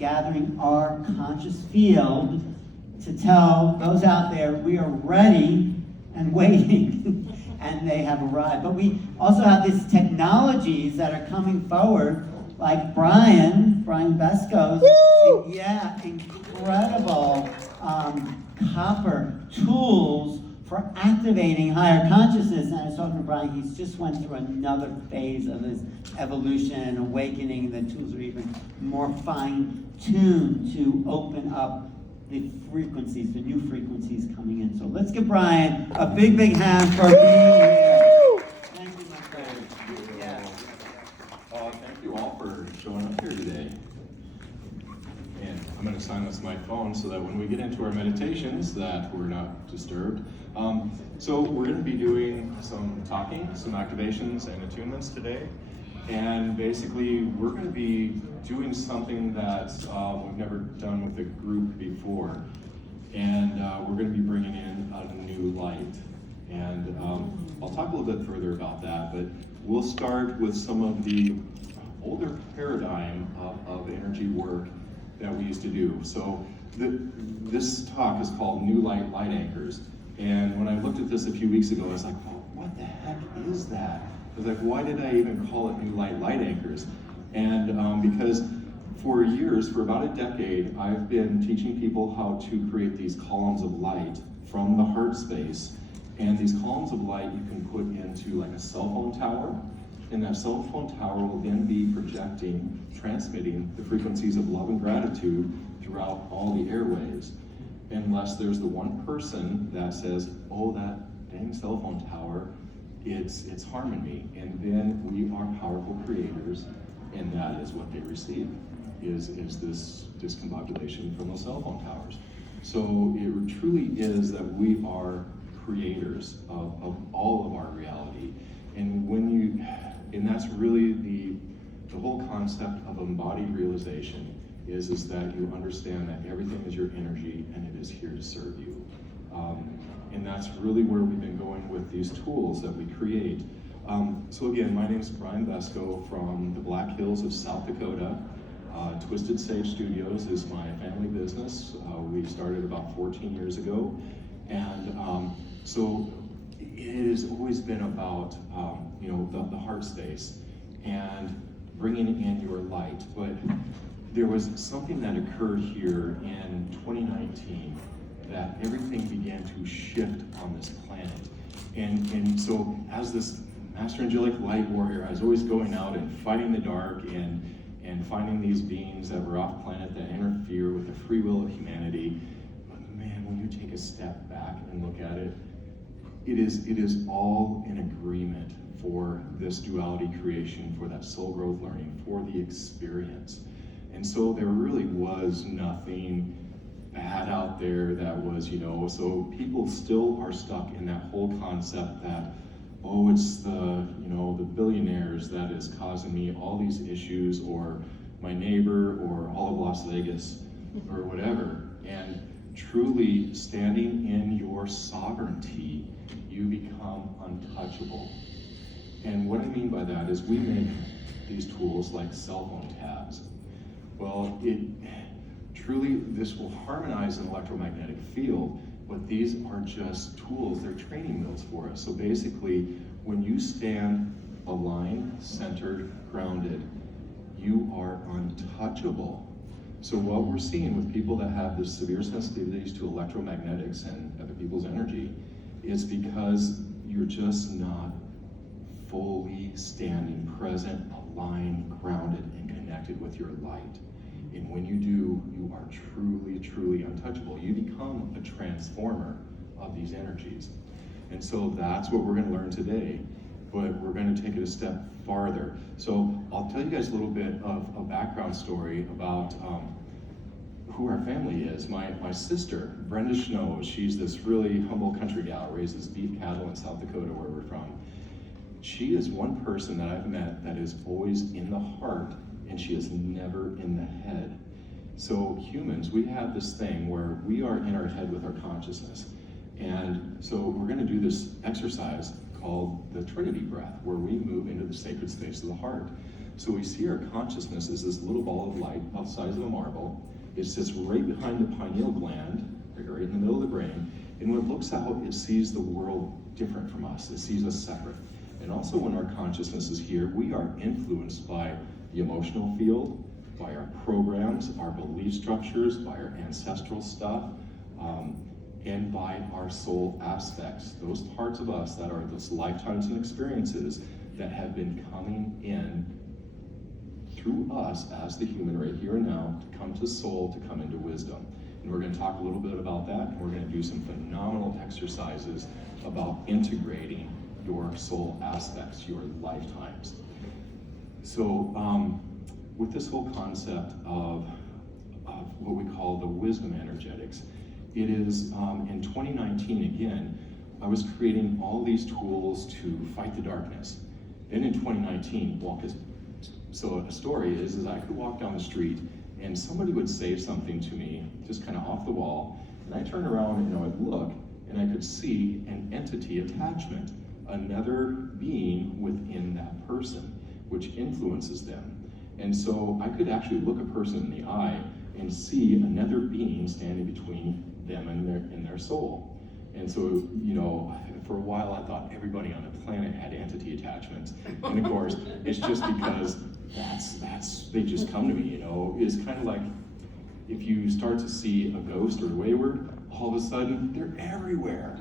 gathering our conscious field to tell those out there we are ready and waiting, and they have arrived. But we also have these technologies that are coming forward, like Brian Besco's, incredible copper tools for activating higher consciousness. And I was talking to Brian, he's just went through another phase of his evolution and awakening. The tools are even more fine-tuned to open up the frequencies, the new frequencies coming in. So let's give Brian a big, big hand for being here. Thank you, my friend. Yeah. Thank you all for showing up here today. And I'm going to silence my phone so that when we get into our meditations that we're not disturbed. So we're going to be doing some talking, some activations and attunements today. And basically we're going to be doing something that we've never done with a group before. And we're going to be bringing in a new light. And I'll talk a little bit further about that, but we'll start with some of the older paradigm of energy work that we used to do. So this talk is called New Light Anchors. And when I looked at this a few weeks ago, I was like, oh, what the heck is that? I was like, why did I even call it New Light Anchors? And because for years, for about a decade, I've been teaching people how to create these columns of light from the heart space. And these columns of light you can put into like a cell phone tower. And that cell phone tower will then be projecting, transmitting the frequencies of love and gratitude throughout all the airwaves. Unless there's the one person that says, oh, that dang cell phone tower, it's harming me. And then we are powerful creators, and that is what they receive, is this discombobulation from those cell phone towers. So it truly is that we are creators of all of our reality. And that's really the whole concept of embodied realization is that you understand that everything is your energy and it is here to serve you. And that's really where we've been going with these tools that we create. So again, my name is Brian Besco from the Black Hills of South Dakota. Twisted Sage Studios is my family business. We started about 14 years ago. And so it has always been about the heart space and bringing in your light. But there was something that occurred here in 2019 that everything began to shift on this planet. And so as this Master Angelic Light Warrior, I was always going out and fighting the dark and finding these beings that were off planet that interfere with the free will of humanity. But man, when you take a step back and look at it, it is all in agreement for this duality creation, for that soul growth learning, for the experience. And so there really was nothing bad out there that was, so people still are stuck in that whole concept that, oh, it's the billionaires that is causing me all these issues, or my neighbor, or all of Las Vegas, or whatever. And truly standing in your sovereignty, you become untouchable. And what I mean by that is we make these tools like cell phone tabs. Well, this will harmonize an electromagnetic field, but these are just tools, they're training wheels for us. So basically, when you stand aligned, centered, grounded, you are untouchable. So what we're seeing with people that have this severe sensitivities to electromagnetics and other people's energy is because you're just not fully standing present, aligned, grounded, and connected with your light. And when you do, you are truly, truly untouchable. You become a transformer of these energies. And so that's what we're going to learn today, but we're going to take it a step farther. So I'll tell you guys a little bit of a background story about who our family is. My sister, Brenda Snow, she's this really humble country gal, raises beef cattle in South Dakota, where we're from. She is one person that I've met that is always in the heart, and she is never in the head. So humans, we have this thing where we are in our head with our consciousness. And so we're going to do this exercise called the Trinity breath, where we move into the sacred space of the heart. So we see our consciousness as this little ball of light about the size of a marble. It sits right behind the pineal gland, right in the middle of the brain. And when it looks out, it sees the world different from us. It sees us separate. And also when our consciousness is here, we are influenced by the emotional field, by our programs, our belief structures, by our ancestral stuff, and by our soul aspects. Those parts of us that are those lifetimes and experiences that have been coming in through us as the human right here and now to come to soul, to come into wisdom. And we're going to talk a little bit about that, and we're going to do some phenomenal exercises about integrating your soul aspects, your lifetimes. So with this whole concept of what we call the wisdom energetics, it is in 2019 again, I was creating all these tools to fight the darkness. Then in 2019, so a story is I could walk down the street and somebody would say something to me, just kind of off the wall, and I turned around and I would look, and I could see an entity attachment, another being within that person, which influences them. And so I could actually look a person in the eye and see another being standing between them and their soul. And so, you know, for a while I thought everybody on the planet had entity attachments. And of course, it's just because they just come to me, you know. It's kind of like if you start to see a ghost or a wayward, all of a sudden they're everywhere.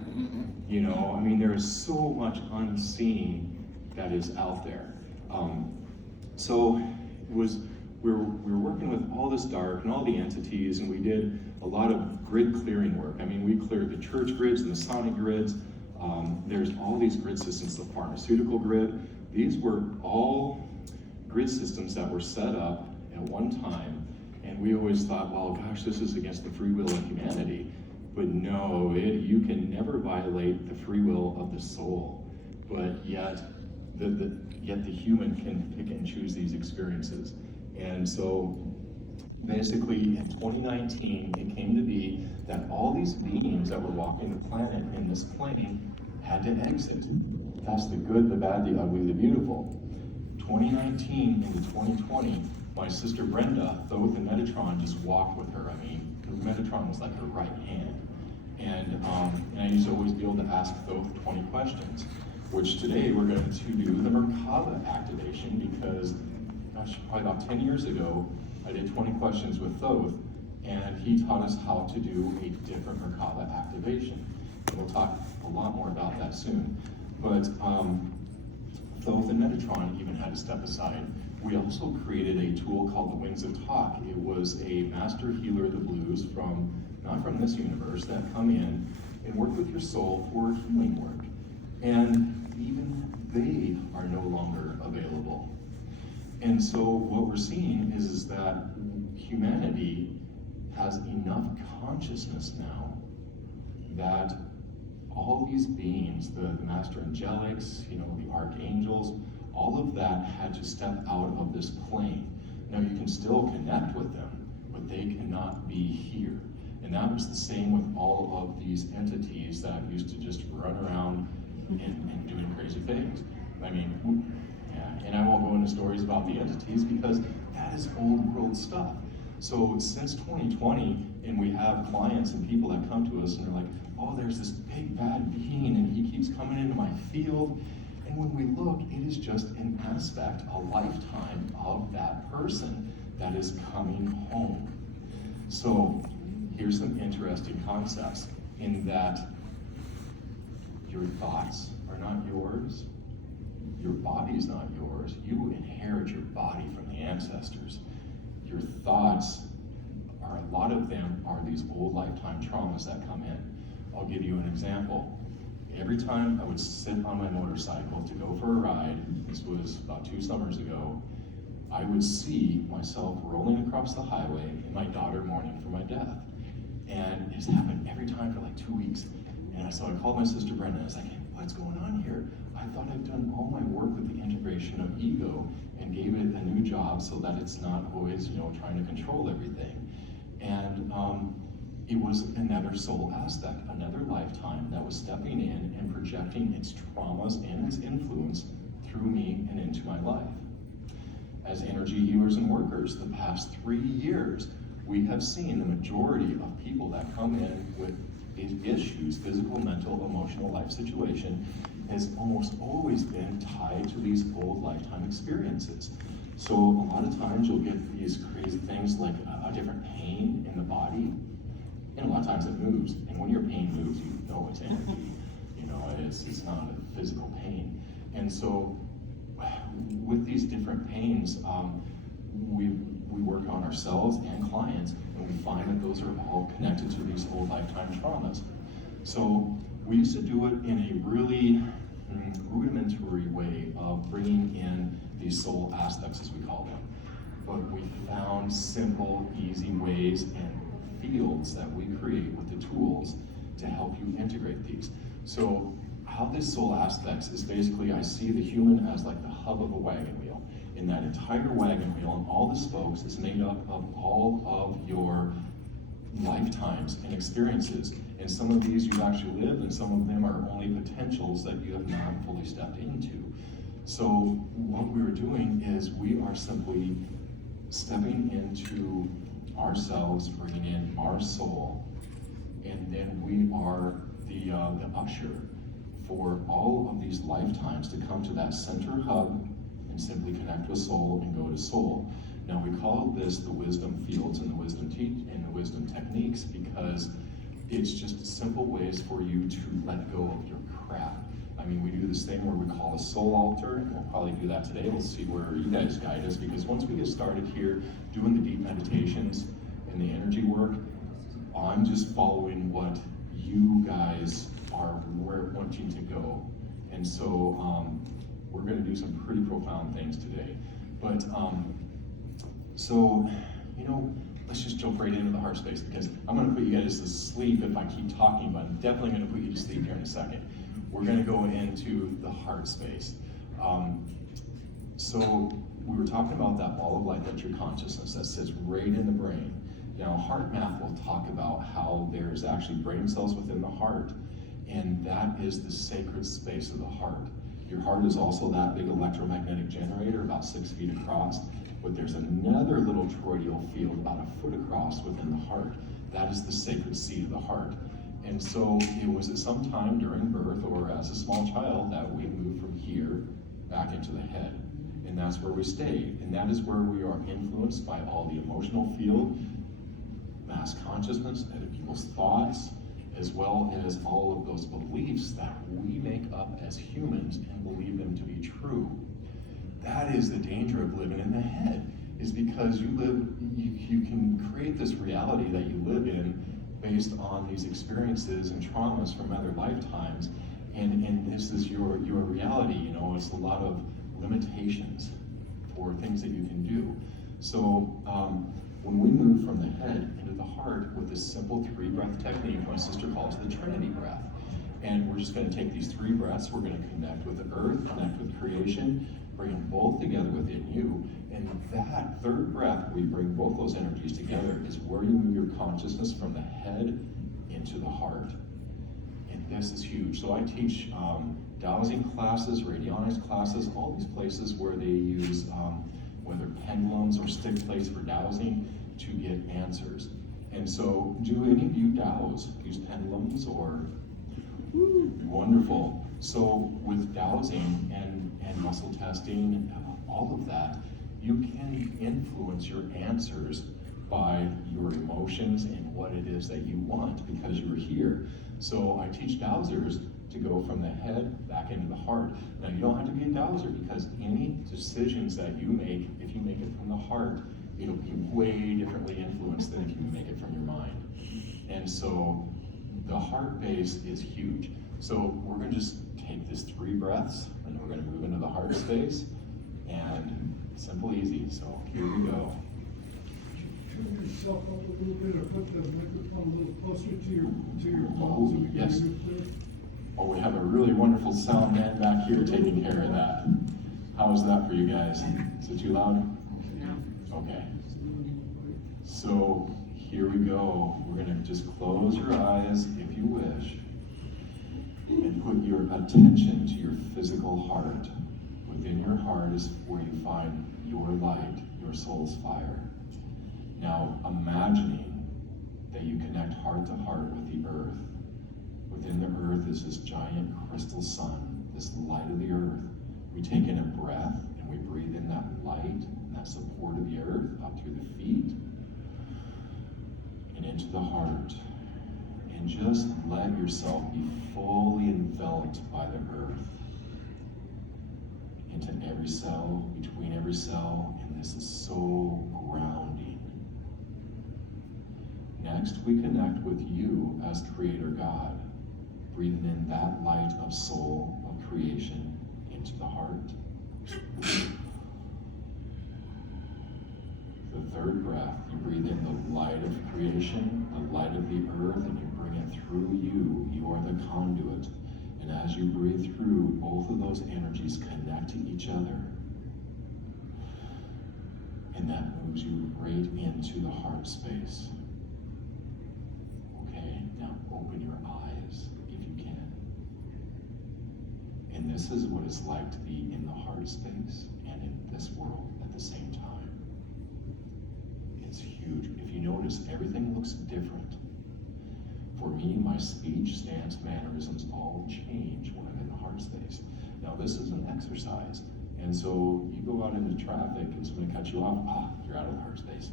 You know, I mean, there is so much unseen that is out there. So we were working with all this dark and all the entities, and we did a lot of grid clearing work. I mean, we cleared the church grids and the sonic grids. There's all these grid systems, the pharmaceutical grid. These were all grid systems that were set up at one time, and we always thought, well, gosh, this is against the free will of humanity. But no, you can never violate the free will of the soul. But yet the human can pick and choose these experiences. And so basically in 2019, it came to be that all these beings that were walking the planet in this plane had to exit. That's the good, the bad, the ugly, the beautiful. 2019 into 2020, my sister Brenda, Thoth and Metatron, just walked with her. I mean, Metatron was like her right hand. And I used to always be able to ask Thoth 20 questions, which today we're going to do the Merkaba activation because, gosh, probably about 10 years ago, I did 20 questions with Thoth, and he taught us how to do a different Merkaba activation. And we'll talk a lot more about that soon. But Thoth and Metatron even had to step aside. We also created a tool called the Wings of Talk. It was a master healer of the blues not from this universe, that come in and work with your soul for healing work. And even they are no longer available. And so what we're seeing is that humanity has enough consciousness now that all these beings, the master angelics, you know, the archangels, all of that had to step out of this plane. Now you can still connect with them, but they cannot be here. And that was the same with all of these entities that used to just run around and doing crazy things. I mean, yeah, and I won't go into stories about the entities because that is old world stuff. So since 2020, and we have clients and people that come to us and they're like, oh, there's this big bad being and he keeps coming into my field. And when we look, it is just an aspect, a lifetime of that person that is coming home. So here's some interesting concepts in that your thoughts are not yours, your body's not yours. You inherit your body from the ancestors. Your thoughts a lot of them are these old lifetime traumas that come in. I'll give you an example. Every time I would sit on my motorcycle to go for a ride, this was about 2 summers ago, I would see myself rolling across the highway and my daughter mourning for my death. And it's happened every time for like 2 weeks. And so I called my sister Brenda. I was like, hey, what's going on here? I thought I'd done all my work with the integration of ego and gave it a new job so that it's not always, trying to control everything. And it was another soul aspect, another lifetime that was stepping in and projecting its traumas and its influence through me and into my life. as energy healers and workers, the past 3 years, we have seen the majority of people that come in with these issues, physical, mental, emotional life situation, has almost always been tied to these old lifetime experiences. So a lot of times you'll get these crazy things like a different pain in the body, and a lot of times it moves. And when your pain moves, you know it's energy. You know, it's not a physical pain. And so with these different pains, we work on ourselves and clients, and we find that those are all connected to these old lifetime traumas. So we used to do it in a really rudimentary way of bringing in these soul aspects, as we call them. But we found simple, easy ways and fields that we create with the tools to help you integrate these. So how this soul aspects is basically, I see the human as like the hub of a wagon wheel. In that entire wagon wheel and all the spokes is made up of all of your lifetimes and experiences. And some of these you've actually lived, and some of them are only potentials that you have not fully stepped into. So what we were doing is we are simply stepping into ourselves, bringing in our soul, and then we are the usher for all of these lifetimes to come to that center hub and simply connect with soul and go to soul. Now we call this the wisdom fields and the wisdom techniques because it's just simple ways for you to let go of your crap. I mean, we do this thing where we call a soul altar, and we'll probably do that today. We'll see where you guys guide us, because once we get started here doing the deep meditations and the energy work, I'm just following what you guys are wanting to go. And so we're going to do some pretty profound things today. But so, you know, let's just jump right into the heart space, because I'm going to put you guys to sleep if I keep talking, but I'm definitely going to put you to sleep here in a second. We're going to go into the heart space. So we were talking about that ball of light, that's your consciousness, that sits right in the brain. Now, heart math will talk about how there's actually brain cells within the heart, and that is the sacred space of the heart. Your heart is also that big electromagnetic generator, about 6 feet across, but there's another little toroidal field about a foot across within the heart. That is the sacred seat of the heart. And so it was at some time during birth or as a small child that we moved from here back into the head. And that's where we stayed. And that is where we are influenced by all the emotional field, mass consciousness, other people's thoughts, as well as all of those beliefs that we make up as humans and believe them to be true. That is the danger of living in the head, is because you can create this reality that you live in based on these experiences and traumas from other lifetimes, and this is your reality. You know, it's a lot of limitations for things that you can do. So when we move from the head into the heart with this simple 3-breath technique, my sister calls the Trinity breath. And we're just going to take these 3 breaths. We're going to connect with the earth, connect with creation, bring them both together within you. And that 3rd breath, we bring both those energies together, is where you move your consciousness from the head into the heart. And this is huge. So I teach dowsing classes, radionics classes, all these places where they use whether pendulums or stick plates for dowsing to get answers. And so, do any of you douse? Use pendulums or? Wonderful. So with dowsing and muscle testing and all of that, you can influence your answers by your emotions and what it is that you want, because you're here. So I teach dowsers to go from the head back into the heart. Now, you don't have to be a dowser, because any decisions that you make, if you make it from the heart, it'll be way differently influenced than if you make it from your mind. And so the heart base is huge. So we're going to just take this 3 breaths, and then we're going to move into the heart space, and simple, easy. So here we go. Turn yourself up a little bit, or put the microphone a little closer to your mouth so we can Yes. hear it clear. Oh, we have a really wonderful sound man back here taking care of that. How is that for you guys? Is it too loud? No. Okay. So here we go. We're going to just close your eyes, if you wish, and put your attention to your physical heart. Within your heart is where you find your light, your soul's fire. Now, imagining that you connect heart to heart with the earth. Within the earth is this giant crystal sun, this light of the earth. We take in a breath and we breathe in that light and that support of the earth up through the feet and into the heart. And just let yourself be fully enveloped by the earth. Into every cell, between every cell, and this is so grounding. Next, we connect with you as Creator God, breathing in that light of soul, of creation, into the heart. The third breath, you breathe in the light of creation, the light of the earth, and you bring it through you. You are the conduit. And as you breathe through, both of those energies connect to each other. And that moves you right into the heart space. Okay, now open your eyes if you can. And this is what it's like to be in the heart space and in this world at the same time. It's huge. If you notice, everything looks different. For me, my speech, stance, mannerisms all change when I'm in the heart space. Now, this is an exercise. And so you go out into traffic and somebody cuts you off, you're out of the heart space.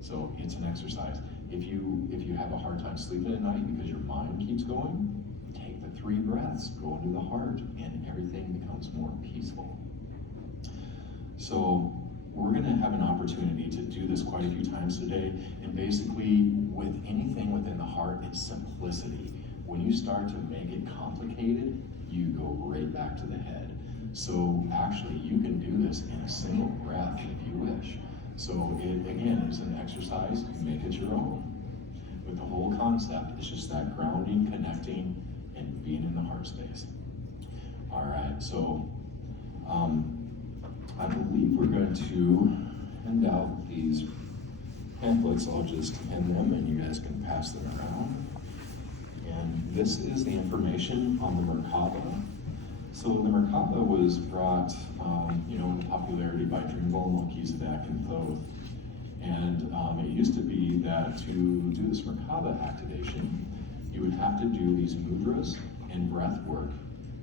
So it's an exercise. If you have a hard time sleeping at night because your mind keeps going, take the 3 breaths, go into the heart, and everything becomes more peaceful. So we're going to have an opportunity to do this quite a few times today, and basically with anything within the heart, it's simplicity. When you start to make it complicated, you go right back to the head. So actually, you can do this in a single breath if you wish. So it, again, is an exercise. You make it your own. But the whole concept is just that grounding, connecting, and being in the heart space. All right, so I believe we're going to hand out these pamphlets. I'll just hand them and you guys can pass them around. And this is the information on the Merkaba. So the Merkaba was brought, into popularity by Dreamville, Melchizedek, and Thoth. And it used to be that to do this Merkaba activation, you would have to do these mudras and breath work.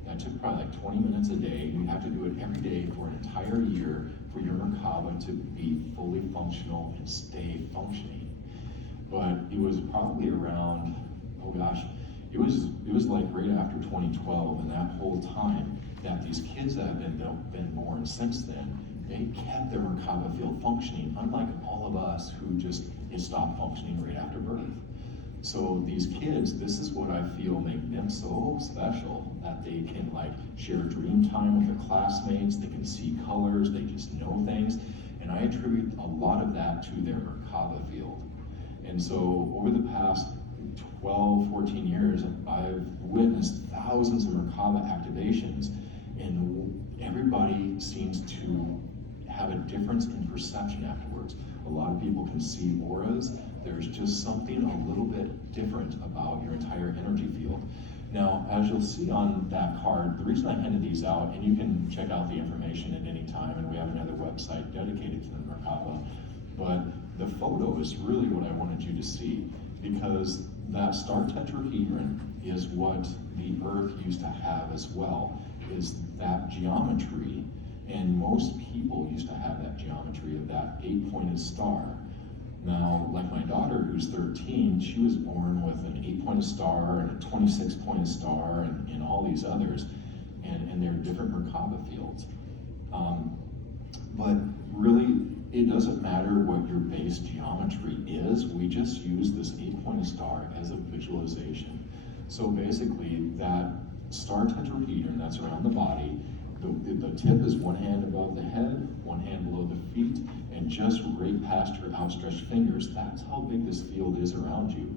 That took probably like 20 minutes a day. You'd have to do it every day for an entire year for your Merkaba to be fully functional and stay functioning. But it was probably around, it was like right after 2012, and that whole time that these kids that have been born since then, they kept their Merkaba field functioning, unlike all of us who just stopped functioning right after birth. So these kids, this is what I feel make them so special, that they can share dream time with their classmates, they can see colors, they just know things. And I attribute a lot of that to their Merkaba field. And so over the past 12, 14 years, I've witnessed thousands of Merkaba activations, and everybody seems to have a difference in perception afterwards. A lot of people can see auras. There's just something a little bit different about your entire energy field. Now, as you'll see on that card, the reason I handed these out, and you can check out the information at any time, and we have another website dedicated to the Merkaba, but the photo is really what I wanted you to see, because that star tetrahedron is what the Earth used to have as well, is that geometry, and most people used to have that geometry of that 8-pointed star. Now, like my daughter, who's 13, she was born with an 8-pointed star and a 26-pointed star and all these others, and they're different Merkaba fields. But really, it doesn't matter what your base geometry is, we just use this 8-pointed star as a visualization. So basically, that star tetrahedron that's around the body, the tip is one hand above the head, one hand below the feet, and just right past her outstretched fingers. That's how big this field is around you.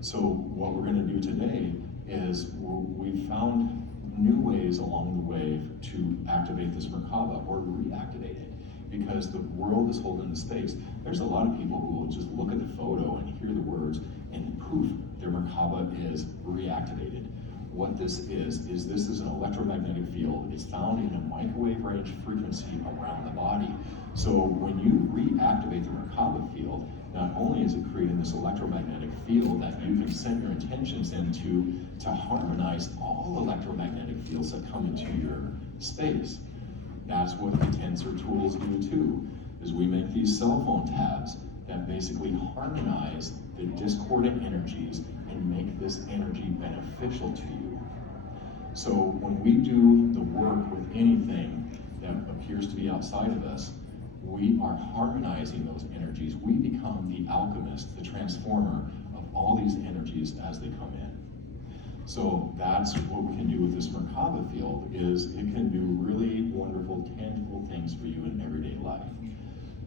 So what we're going to do today is we've found new ways along the way to activate this Merkaba or reactivate it, because the world is holding the space. There's a lot of people who will just look at the photo and hear the words, and poof, their Merkaba is reactivated. what this is this is an electromagnetic field. It's found in a microwave range frequency around the body. So when you reactivate the Merkaba field, not only is it creating this electromagnetic field that you can send your intentions into to harmonize all electromagnetic fields that come into your space. That's what the tensor tools do too, is we make these cell phone tabs that basically harmonize the discordant energies and make this energy beneficial to you. So when we do the work with anything that appears to be outside of us, we are harmonizing those energies. We become the alchemist, the transformer of all these energies as they come in. So that's what we can do with this Merkaba field, is it can do really wonderful, tangible things for you in everyday life.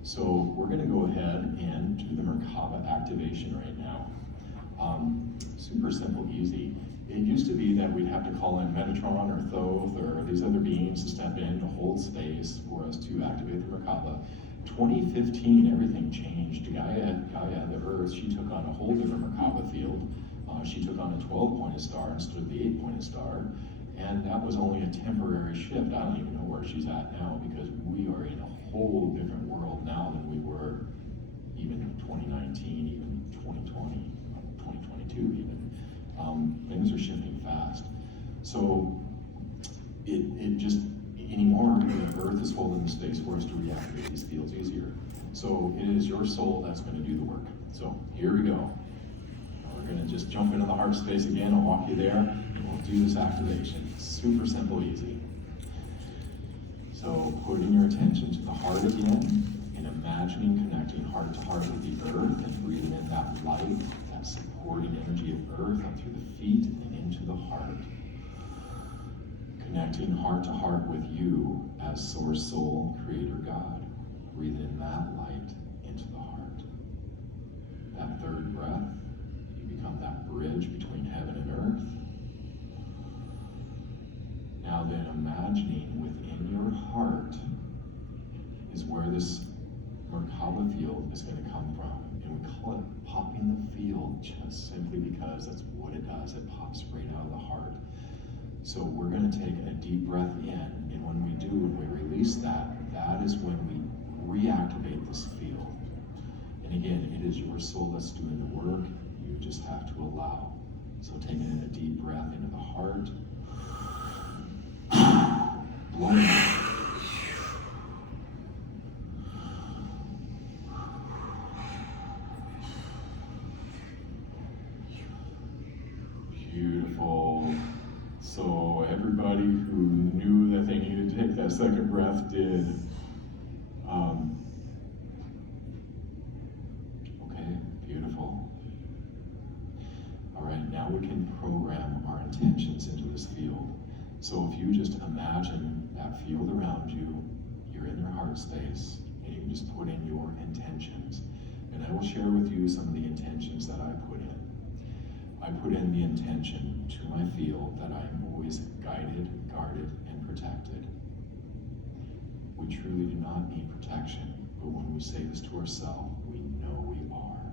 So we're gonna go ahead and do the Merkaba activation right now. Super simple, easy. It used to be that we'd have to call in Metatron or Thoth or these other beings to step in to hold space for us to activate the Merkaba. 2015, everything changed. Gaia, the Earth, she took on a whole different Merkaba field. She took on a 12-pointed star instead of the 8-pointed star. And that was only a temporary shift. I don't even know where she's at now, because we are in a whole different world now than we were even in 2019, even 2020, 2022 even. Things are shifting fast. So it just, anymore, the Earth is holding the space for us to reactivate these fields easier. So it is your soul that's going to do the work. So here we go. We're going to just jump into the heart space again. I'll walk you there, and we'll do this activation. Super simple, easy. So putting your attention to the heart again, and imagining connecting heart to heart with the earth, and breathing in that light, that supporting energy of earth up through the feet and into the heart. Connecting heart to heart with you as source, soul, creator, God. Breathe in that light into the heart. That third breath, you become that bridge between heaven and earth. Now then, imagining within your heart is where this Merkaba field is going to come from. And we call it popping the field, just simply because that's what it does. It pops right out of the heart. So we're going to take a deep breath in, and when we do, when we release that, that is when we reactivate this field. And again, it is your soul that's doing the work. You just have to allow. So taking in a deep breath into the heart, blowing out. Beautiful. So everybody who knew that they needed to take that second breath did. Okay, beautiful. All right, now we can program our intentions into this field. So if you just imagine that field around you, you're in your heart space, and you can just put in your intentions. And I will share with you some of the intentions that I put in. I put in the intention to my field that I am always guided, guarded, and protected. We truly do not need protection, but when we say this to ourselves, we know we are.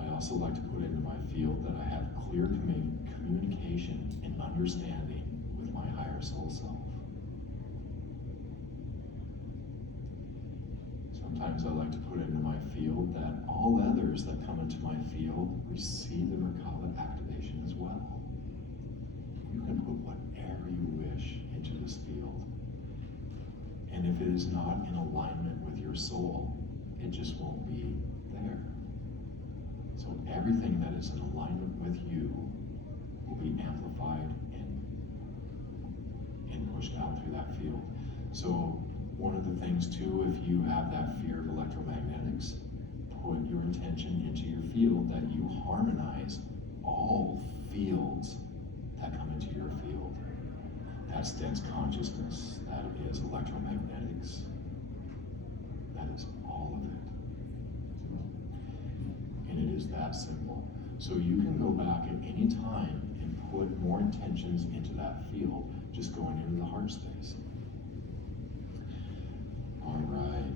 I also like to put into my field that I have clear communication and understanding with my higher soul self. Sometimes I like to put into my field that all others that come into my field receive the Merkaba activation as well. You can put whatever you wish into this field. And if it is not in alignment with your soul, it just won't be there. So everything that is in alignment with you will be amplified and pushed out through that field. So one of the things too, if you have that fear of electromagnetics, put your intention into your field that you harmonize all fields that come into your field. That's dense consciousness, that is electromagnetics, that is all of it. And it is that simple. So you can go back at any time and put more intentions into that field, just going into the heart space. All right.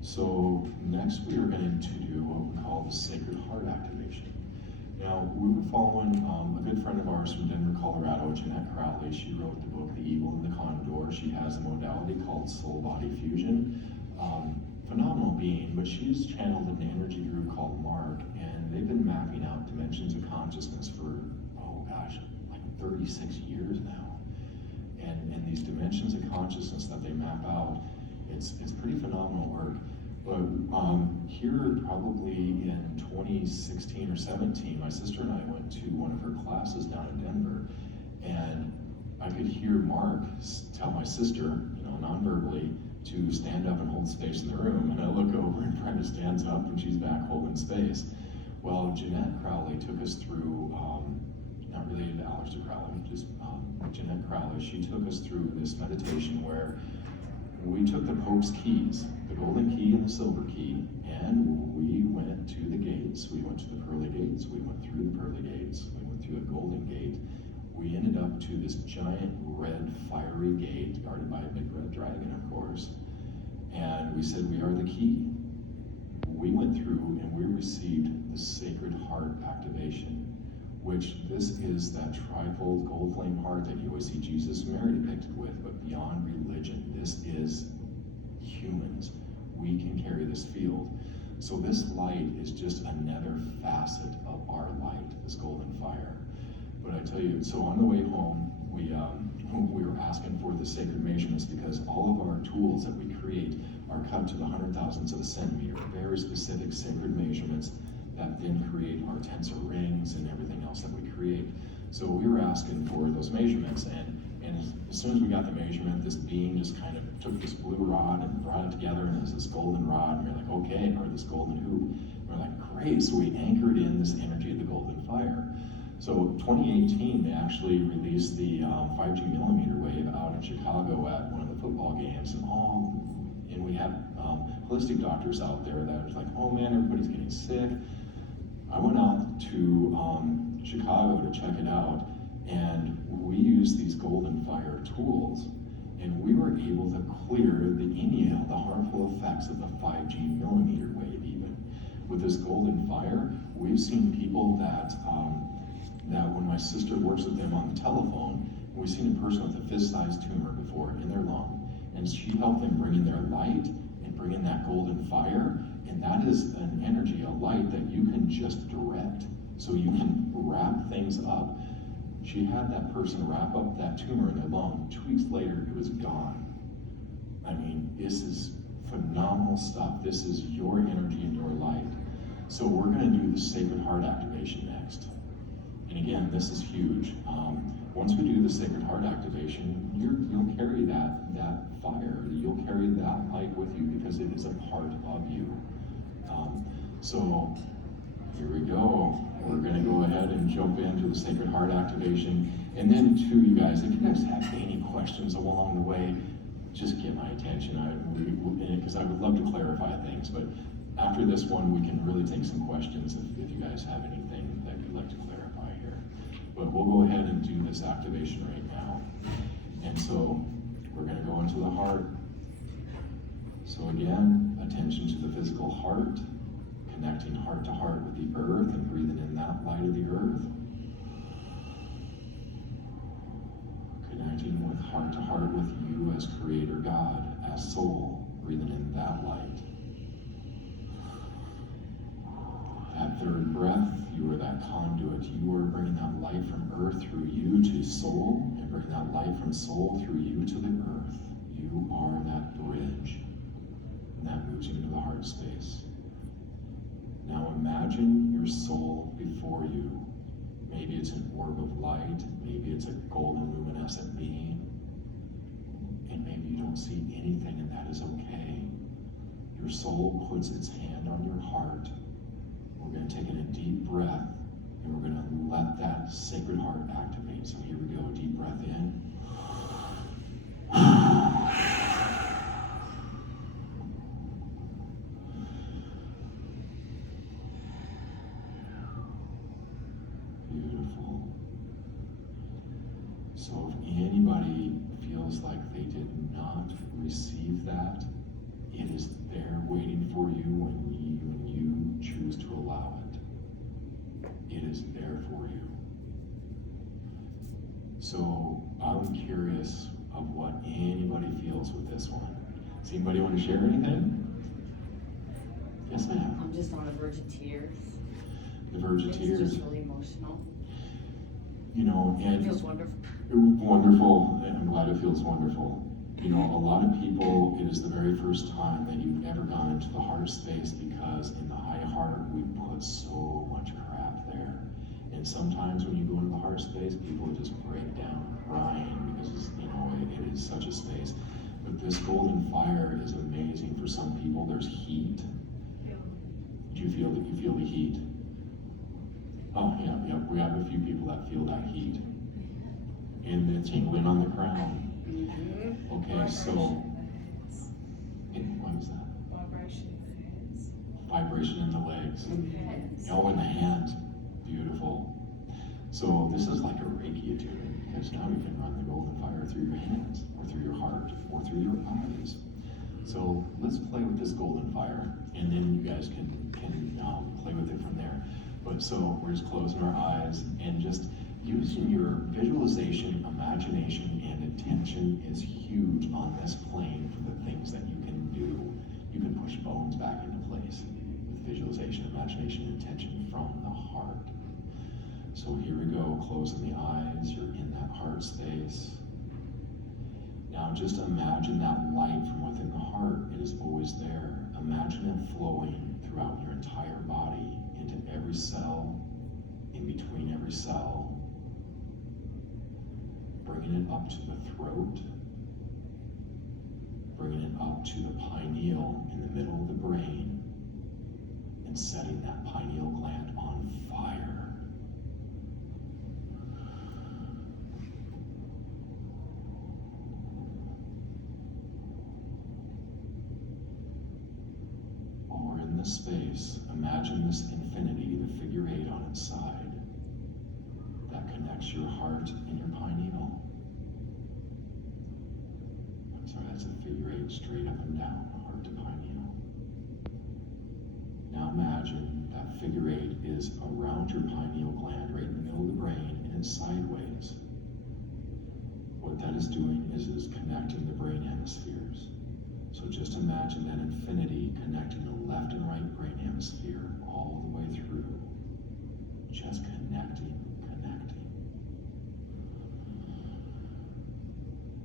So next we are going to do what we call the sacred heart activation. Now, we were following a good friend of ours from Denver, Colorado, Jeanette Crowley. She wrote the book, The Evil and the Condor. She has a modality called soul body fusion. Phenomenal being, but she's channeled an energy group called Mark, and they've been mapping out dimensions of consciousness for, oh gosh, like 36 years now. And these dimensions of consciousness that they map out, it's pretty phenomenal work. But here, probably in 2016 or 17, my sister and I went to one of her classes down in Denver, and I could hear Mark tell my sister, non-verbally, to stand up and hold space in the room. And I look over and Brenda stands up and she's back holding space. Well, Jeanette Crowley took us through, not related to Aleister Crowley, just Jeanette Crowley, she took us through this meditation where we took the Pope's keys, the golden key and the silver key, and we went to the gates. We went to the pearly gates, we went through the pearly gates, we went through a golden gate. We ended up to this giant red fiery gate guarded by a big red dragon, of course. And we said, we are the key. We went through and we received the Sacred Heart activation, which this is that trifold gold flame heart that you always see Jesus and Mary depicted with, but beyond religion. This is humans. We can carry this field. So this light is just another facet of our light, this golden fire. But I tell you, so on the way home, we were asking for the sacred measurements because all of our tools that we create are cut to the 100,000ths of a centimeter, very specific sacred measurements that then create our tensor rings and everything else that we create. So we were asking for those measurements, and as soon as we got the measurement, this being just kind of took this blue rod and brought it together, and it was this golden rod, and we're like, okay, or this golden hoop. And we're like, great, so we anchored in this energy of the golden fire. So 2018, they actually released the 5G millimeter wave out in Chicago at one of the football games, and we had holistic doctors out there that was like, oh man, everybody's getting sick. I went out to Chicago to check it out, and we used these golden fire tools, and we were able to clear the harmful effects of the 5G millimeter wave even. With this golden fire, we've seen people that when my sister works with them on the telephone, we've seen a person with a fist-sized tumor before in their lung, and she helped them bring in their light and bring in that golden fire, and that is an energy, a light that you can just direct, so you can wrap things up. She had that person wrap up that tumor in their lung. 2 weeks later, it was gone. I mean, this is phenomenal stuff. This is your energy and your light. So we're going to do the Sacred Heart activation next. And again, this is huge. Once we do the Sacred Heart activation, you'll carry that fire. You'll carry that light with you because it is a part of you. So here we go. We're going to go ahead and jump into the Sacred Heart activation. And then too, you guys, if you guys have any questions along the way, just get my attention. Because I would love to clarify things. But after this one, we can really take some questions if you guys have anything that you'd like to clarify here. But we'll go ahead and do this activation right now. And so we're going to go into the heart. So again, attention to the physical heart, connecting heart to heart with the earth and breathing in that light of the earth. Connecting with heart with you as Creator God, as soul, breathing in that light. That third breath, you are that conduit. You are bringing that light from earth through you to soul, and bring that light from soul through you to the earth. You are that bridge, and that moves you into the heart space. Now imagine your soul before you. Maybe it's an orb of light, maybe it's a golden luminescent being, and maybe you don't see anything, and that is okay. Your soul puts its hand on your heart. We're going to take in a deep breath, and we're going to let that Sacred Heart activate. So here we go, deep breath in. Beautiful. So if anybody feels like they did not receive that, it is there waiting for you when you choose to allow it. It is there. So I'm curious of what anybody feels with this one. Does anybody want to share anything? Yes, ma'am. I'm just on the verge of tears. The verge of tears. It's just really emotional. You know, It and feels wonderful. wonderful, and I'm glad it feels wonderful. You know, a lot of people, it is the very first time that you've ever gone into the heart space, because in the high heart, we put so much crap there. And sometimes when you go into the heart space, people just break down crying, because it's, you know, it is such a space. But this golden fire is amazing for some people. There's heat. Do you feel that? You feel the heat? Oh, yeah, yeah. We have a few people that feel that heat. And the tingling on the crown. Okay, so, what is that? Vibration in the hands. Vibration in the legs. Hands. Oh, in the hands. Beautiful. So this is like a Reiki attunement, because now you can run the golden fire through your hands, or through your heart, or through your eyes. So let's play with this golden fire, and then you guys can play with it from there. But so we're just closing our eyes and just using your visualization, imagination, and attention is huge on this plane for the things that you can do. You can push bones back into place with visualization, imagination, and attention from the heart. So here we go, closing the eyes, you're in that heart space. Now just imagine that light from within the heart. It is always there. Imagine it flowing throughout your entire body, into every cell, in between every cell, bringing it up to the throat, bringing it up to the pineal in the middle of the brain, and setting that pineal gland on fire. Or in this space, imagine this infinity, the figure 8 on its side, that connects your heart and your pineal. I'm sorry, that's a figure 8 straight up and down, heart to pineal. Now imagine that figure 8 is around your pineal gland, right in the middle of the brain, and it's sideways. What that is doing is connecting the brain hemispheres. So just imagine that infinity connecting the left and right brain hemisphere all the way through. Just connecting.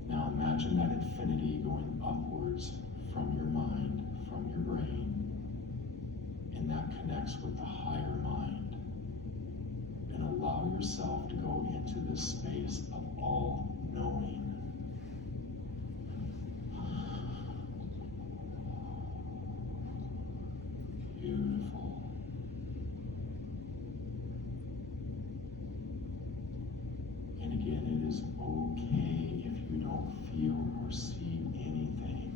Now imagine that infinity going upwards from your mind, from your brain, and that connects with the higher mind. And allow yourself to go into this space of all knowing. Beautiful. And again, it is okay if you don't feel or see anything.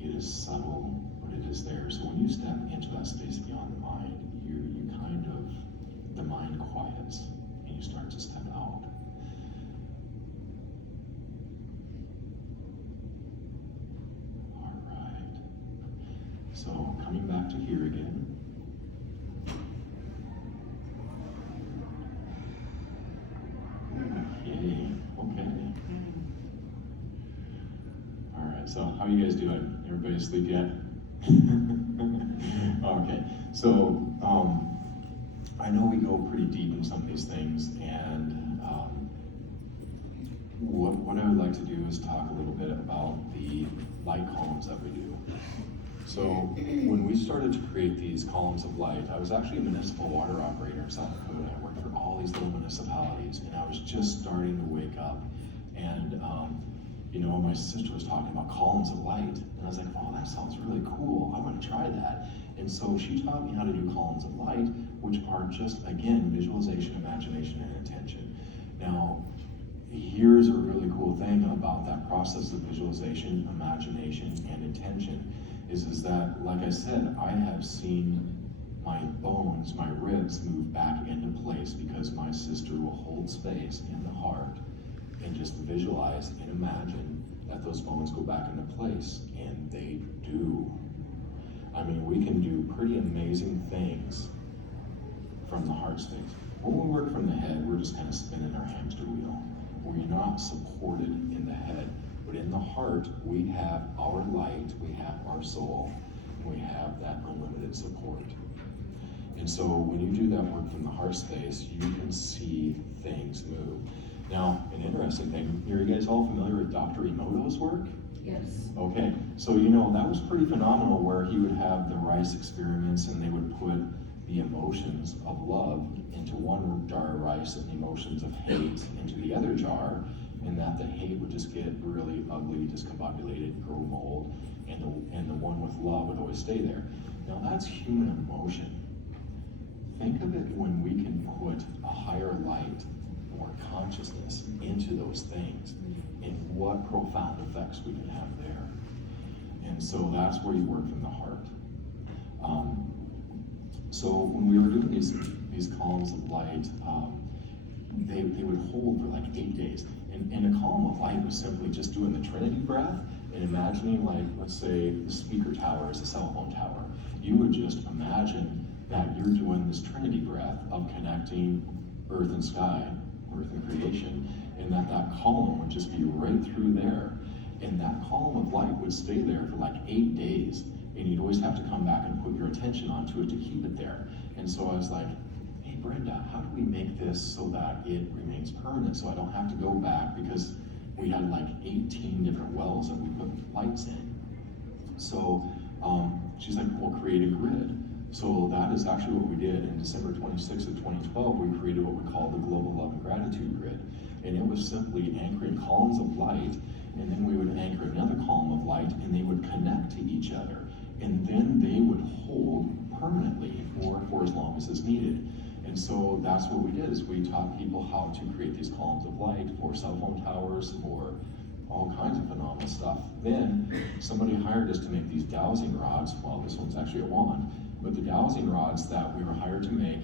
It is subtle, but it is there. So when you step into that space beyond the mind, you kind of, the mind quiets, and you start to step out. So coming back to here again. Okay. All right, so how are you guys doing? Everybody asleep yet? Okay, so I know we go pretty deep in some of these things, and what I would like to do is talk a little bit about the light columns that we do. So when we started to create these columns of light, I was actually a municipal water operator in South Dakota. I worked for all these little municipalities, and I was just starting to wake up. And you know, my sister was talking about columns of light, and I was like, oh, that sounds really cool. I want to try that. And so she taught me how to do columns of light, which are just, again, visualization, imagination, and intention. Now, here's a really cool thing about that process of visualization, imagination, and intention. Is that, like I said, I have seen my bones, my ribs move back into place because my sister will hold space in the heart and just visualize and imagine that those bones go back into place, and they do. I mean, we can do pretty amazing things from the heart space. When we work from the head, we're just kind of spinning our hamster wheel. We're not supported in the head, but in the heart, we have our light, we have our soul, and we have that unlimited support. And so when you do that work from the heart space, you can see things move. Now, an interesting thing, are you guys all familiar with Dr. Emoto's work? Yes. Okay, so that was pretty phenomenal where he would have the rice experiments and they would put the emotions of love into one jar of rice and the emotions of hate into the other jar, and that the hate would just get really ugly, discombobulated, grow mold, and the one with love would always stay there. Now that's human emotion. Think of it when we can put a higher light, more consciousness into those things, and what profound effects we can have there. And so that's where you work from the heart. So when we were doing these columns of light, they would hold for like 8 days. And a column of light was simply just doing the Trinity breath and imagining, like, let's say the speaker tower is a cell phone tower. You would just imagine that you're doing this Trinity breath of connecting earth and sky, earth and creation, and that column would just be right through there. And that column of light would stay there for like 8 days. And you'd always have to come back and put your attention onto it to keep it there. And so I was like, hey Brenda, how do we make this so that it remains permanent so I don't have to go back, because we had like 18 different wells that we put lights in. So she's like, well, create a grid. So that is actually what we did. In December 26th of 2012, we created what we call the Global Love and Gratitude Grid. And it was simply anchoring columns of light, and then we would anchor another column of light, and they would connect to each other. And then they would hold permanently for as long as is needed. And so that's what we did, is we taught people how to create these columns of light for cell phone towers, for all kinds of phenomenal stuff. Then somebody hired us to make these dowsing rods. Well, this one's actually a wand, but the dowsing rods that we were hired to make,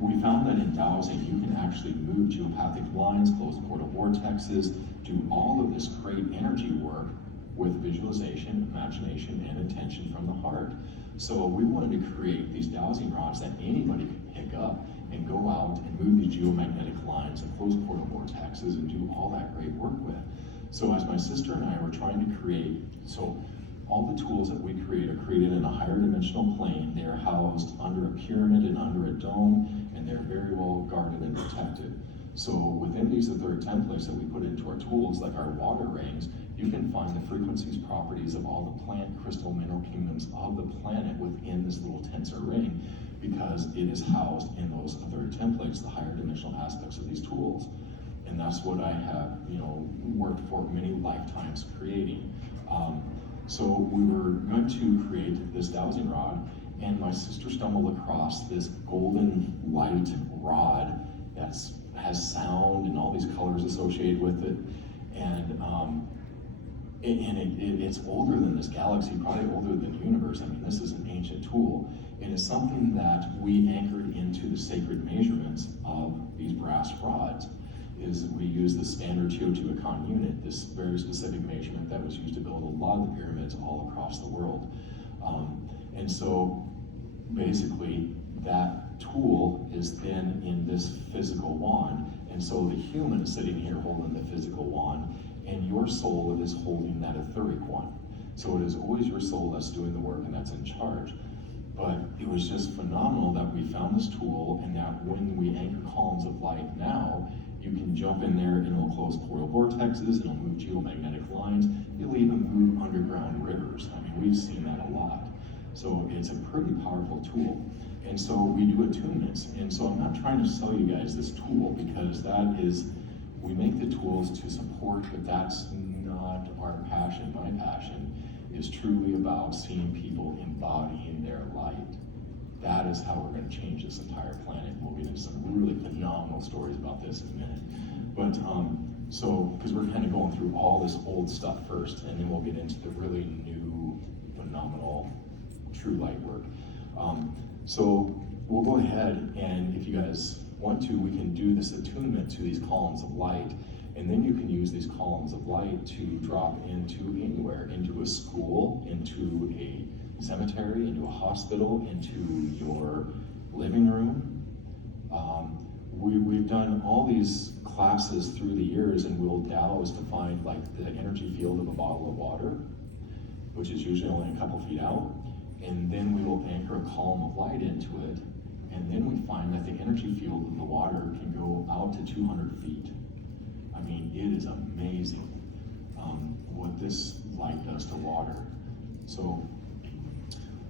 we found that in dowsing, you can actually move geopathic lines, close portal vortexes, do all of this great energy work with visualization, imagination, and intention from the heart. So we wanted to create these dowsing rods that anybody could pick up and go out and move these geomagnetic lines and close portal vortexes and do all that great work with. So as my sister and I were trying to create, so all the tools that we create are created in a higher dimensional plane. They are housed under a pyramid and under a dome, and they're very well guarded and protected. So within these etheric templates that we put into our tools, like our water rings, you can find the frequencies, properties of all the plant, crystal, mineral kingdoms of the planet within this little tensor ring, because it is housed in those etheric templates, the higher dimensional aspects of these tools. And that's what I have, worked for many lifetimes creating. So we were going to create this dowsing rod, and my sister stumbled across this golden light rod that has sound and all these colors associated with it. And it's older than this galaxy, probably older than the universe. I mean, this is an ancient tool. And it's something that we anchored into the sacred measurements of these brass rods. Is we use the standard Teotihuacan unit, this very specific measurement that was used to build a lot of the pyramids all across the world. And so basically that tool is then in this physical wand. And so the human is sitting here holding the physical wand, and your soul is holding that etheric one. So it is always your soul that's doing the work and that's in charge. But it was just phenomenal that we found this tool, and that when we anchor columns of light now, you can jump in there and it'll close portal vortexes, it'll move geomagnetic lines, it'll even move underground rivers. I mean, we've seen that a lot. So it's a pretty powerful tool. And so we do attunements. And so I'm not trying to sell you guys this tool, because we make the tools to support, but that's not our passion. My passion is truly about seeing people embodying their light. That is how we're going to change this entire planet. We'll get into some really phenomenal stories about this in a minute. But because we're kind of going through all this old stuff first, and then we'll get into the really new, phenomenal, true light work. So we'll go ahead, and if you guys want to, we can do this attunement to these columns of light, and then you can use these columns of light to drop into anywhere, into a school, into a cemetery, into a hospital, into your living room, We've done all these classes through the years, and we'll douse to find like the energy field of a bottle of water, which is usually only a couple feet out, and then we will anchor a column of light into it, and then we find that the energy field of the water can go out to 200 feet. I mean, it is amazing what this light does to water. So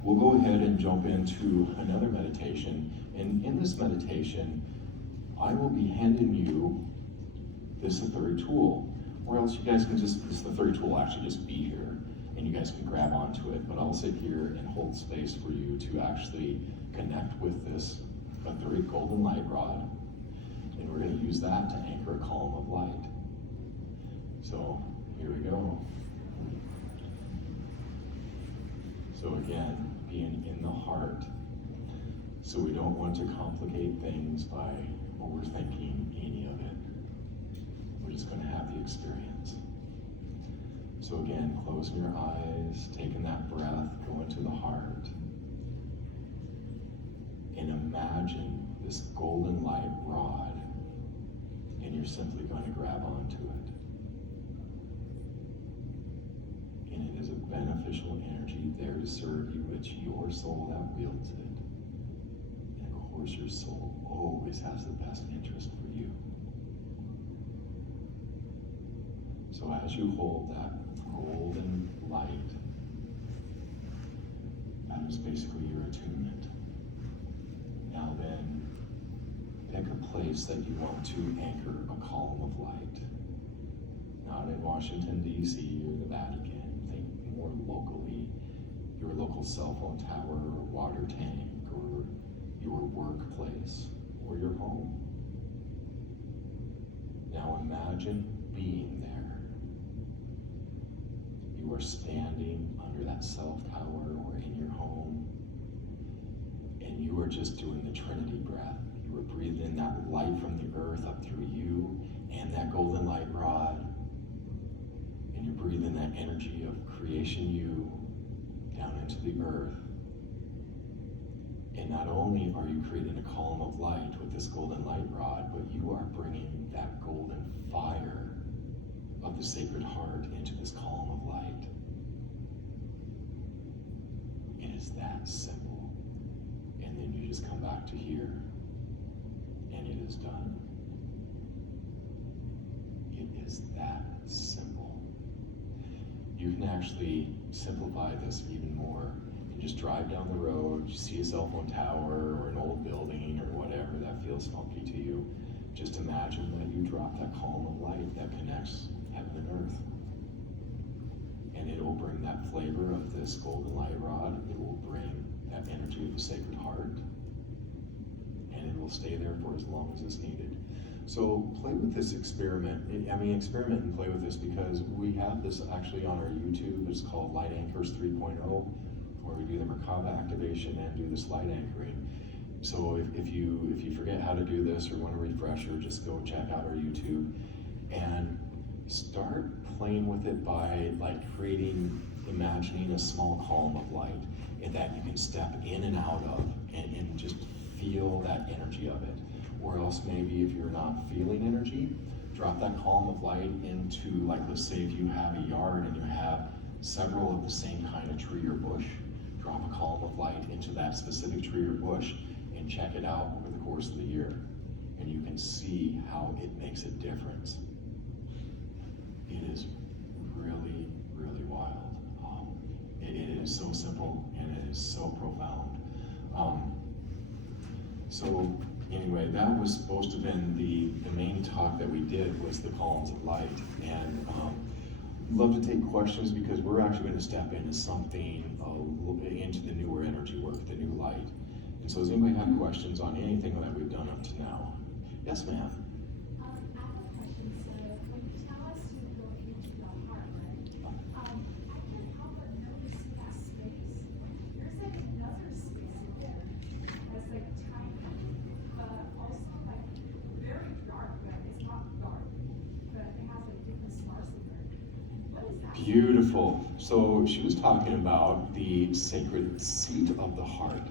we'll go ahead and jump into another meditation, and in this meditation, I will be handing you this third tool, or else you guys can just, the third tool will actually just be here, and you guys can grab onto it, but I'll sit here and hold space for you to actually connect with this etheric golden light rod, and we're going to use that to anchor a column of light. So here we go. So again, being in the heart. So we don't want to complicate things by overthinking any of it. We're just going to have the experience. So again, closing your eyes, taking that breath, go into the heart, and imagine this golden light rod, and you're simply going to grab onto it. And it is a beneficial energy there to serve you. It's your soul that wields it. And of course, your soul always has the best interest for you. So as you hold that golden light, that is basically your attunement. Now then, pick a place that you want to anchor a column of light. Not in Washington, D.C. or the Vatican. Think more locally. Your local cell phone tower or water tank or your workplace or your home. Now imagine being there. You are standing under that cell tower or in your home, and you are just doing the Trinity breath. You are breathing in that light from the earth up through you and that golden light rod, and you're breathing that energy of creation you down into the earth. And not only are you creating a column of light with this golden light rod, but you are bringing that golden fire of the Sacred Heart into this column of light. It is that simple. And then you just come back to here, and it is done. It is that simple. You can actually simplify this even more. You just drive down the road, you see a cell phone tower or an old building or whatever that feels funky to you. Just imagine that you drop that column of light that connects heaven and earth. And it will bring that flavor of this golden light rod. It will bring that energy of the Sacred Heart. And it will stay there for as long as it's needed. So play with this experiment. Experiment and play with this, because we have this actually on our YouTube. It's called Light Anchors 3.0, where we do the Merkaba activation and do this light anchoring. So if you forget how to do this or want a refresher, just go check out our YouTube and start playing with it by imagining a small column of light and that you can step in and out of and just feel that energy of it. Or else maybe if you're not feeling energy, drop that column of light into, like, let's say if you have a yard and you have several of the same kind of tree or bush, drop a column of light into that specific tree or bush and check it out over the course of the year. And you can see how it makes a difference. It is really, really wild. It is so simple and it is so profound. So anyway, that was supposed to have been the main talk that we did, was the columns of light. And love to take questions, because we're actually going to step into something into the newer energy work, the new light. And so does anybody have questions on anything that we've done up to now? Yes, ma'am. I have a question. So when you tell us to look into the heart, right? I can't help but notice that space. There's like another space in there that's like tiny, but also like very dark, but it's not dark, but it has like different stars in there. What is that? Beautiful. So she was talking about the sacred seat of the heart.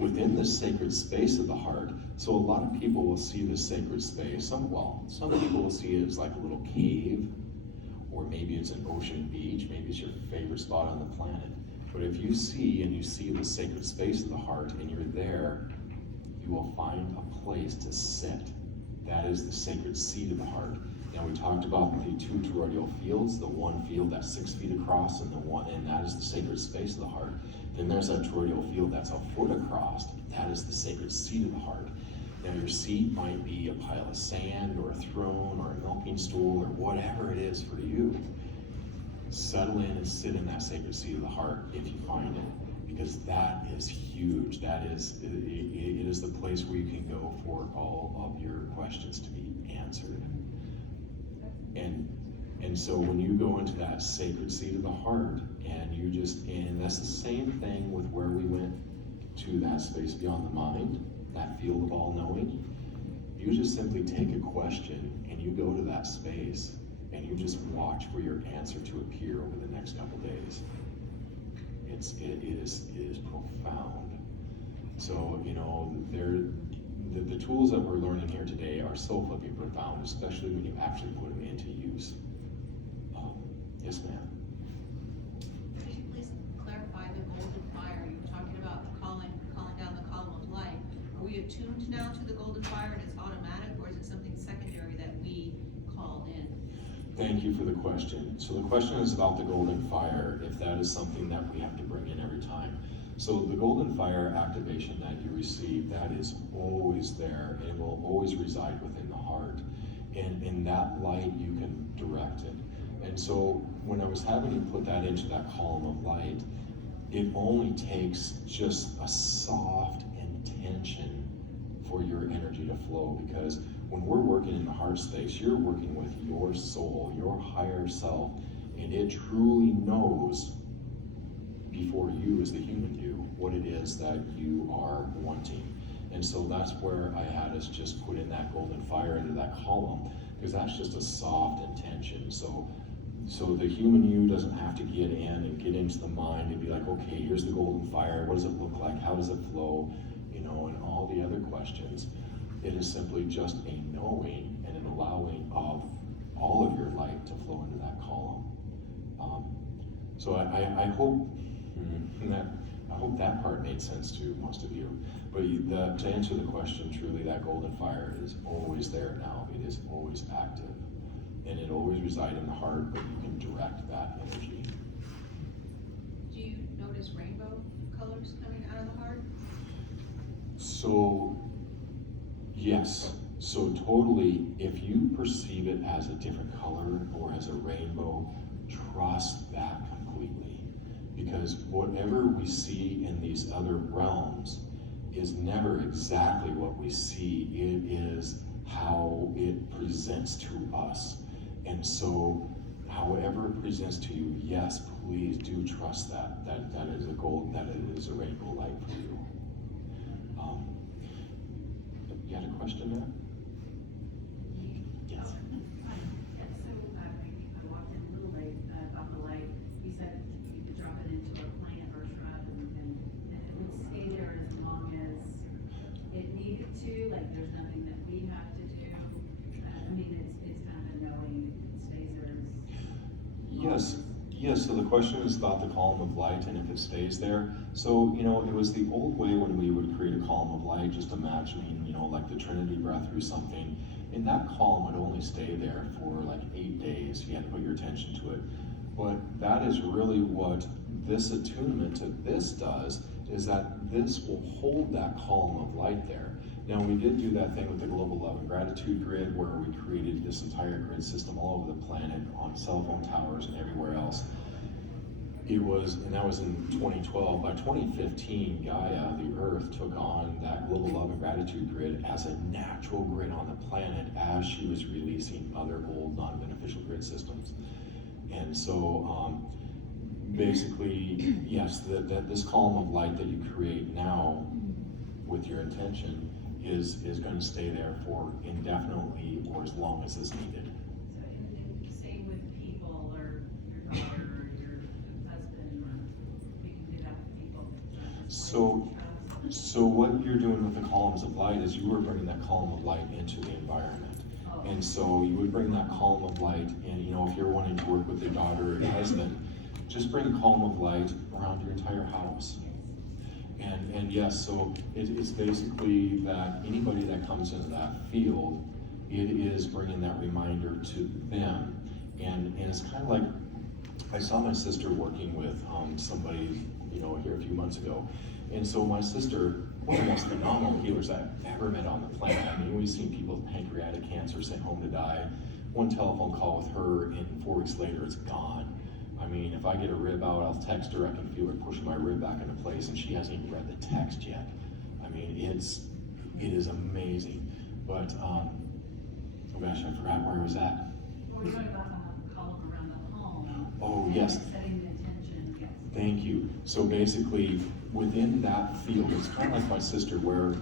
within the sacred space of the heart. So a lot of people will see the sacred space, some people will see it as like a little cave, or maybe it's an ocean beach, maybe it's your favorite spot on the planet. But if you see the sacred space of the heart and you're there, you will find a place to sit. That is the sacred seat of the heart. Now we talked about the two toroidal fields, the one field that's 6 feet across and that is the sacred space of the heart. Then there's that toroidal field that's a foot across, that is the sacred seat of the heart. Now your seat might be a pile of sand or a throne or a milking stool or whatever it is for you. Settle in and sit in that sacred seat of the heart if you find it, because that is huge. It is the place where you can go for all of your questions to be answered. And so when you go into that sacred seat of the heart, and that's the same thing with where we went to that space beyond the mind, that field of all knowing. You just simply take a question and you go to that space and you just watch for your answer to appear over the next couple days. It is profound. So, you know, the tools that we're learning here today are so flipping profound, especially when you actually put them into use. Yes, ma'am. Could you please clarify the golden fire? You were talking about the calling down the column of light. Are we attuned now to the golden fire and it's automatic, or is it something secondary that we call in? Thank you for the question. So the question is about the golden fire, if that is something that we have to bring in every time. So the golden fire activation that you receive, that is always there and will always reside within the heart. And in that light, you can direct it. And so when I was having you put that into that column of light, it only takes just a soft intention for your energy to flow, because when we're working in the heart space, you're working with your soul, your higher self, and it truly knows before you as the human do what it is that you are wanting. And so that's where I had us just put in that golden fire into that column, because that's just a soft intention. So the human you doesn't have to get in and get into the mind and be like, okay, here's the golden fire, what does it look like, how does it flow, you know, and all the other questions. It is simply just a knowing and an allowing of all of your light to flow into that column. So I hope that part made sense to most of you. But to answer the question, truly, that golden fire is always there now. It is always active. And it always resides in the heart, but you can direct that energy. Do you notice rainbow colors coming out of the heart? So, yes. So totally, if you perceive it as a different color or as a rainbow, trust that completely. Because whatever we see in these other realms is never exactly what we see. It is how it presents to us. And so, however it presents to you, yes, please do trust that is a gold, that it is a rainbow light for you. You had a question there? Yes. I walked in a little late about the light. You said you could drop it into a plant or shrub and it would stay there as long as it needed to, like there's nothing that we have to do. I mean, it's kind of knowing it stays there as Yes, so the question is about the column of light and if it stays there. So, you know, it was the old way when we would create a column of light, just imagining, you know, like the Trinity breath through something, and that column would only stay there for like 8 days. You had to put your attention to it. But that is really what this attunement to this does, is that this will hold that column of light there. Now, we did do that thing with the Global Love and Gratitude Grid, where we created this entire grid system all over the planet on cell phone towers and everywhere else. And that was in 2012. By 2015, Gaia, the Earth, took on that Global Love and Gratitude Grid as a natural grid on the planet as she was releasing other old non-beneficial grid systems. And so, basically, yes, that this column of light that you create now with your intention is going to stay there for indefinitely or as long as is needed. so and same with people or your daughter or your husband, or we can do that with people. So, So what you're doing with the columns of light is you are bringing that column of light into the environment. And so you would bring that column of light, and you know, if you're wanting to work with your daughter or your husband, just bring a column of light around your entire house. And yes, so it's basically that anybody that comes into that field, it is bringing that reminder to them. And it's kind of like, I saw my sister working with somebody, you know, here a few months ago. And so my sister, one of the most phenomenal healers I've ever met on the planet. I mean, we've seen people with pancreatic cancer sent home to die. One telephone call with her, and 4 weeks later, it's gone. I mean, if I get a rib out, I'll text her, I can feel her pushing my rib back into place, and she hasn't even read the text yet. I mean, it is amazing. But, oh gosh, I forgot where I was at. Well, we're talking about the column around the home. Oh, yes. Setting the intention, yes. Thank you. So basically, within that field, it's kind of like my sister where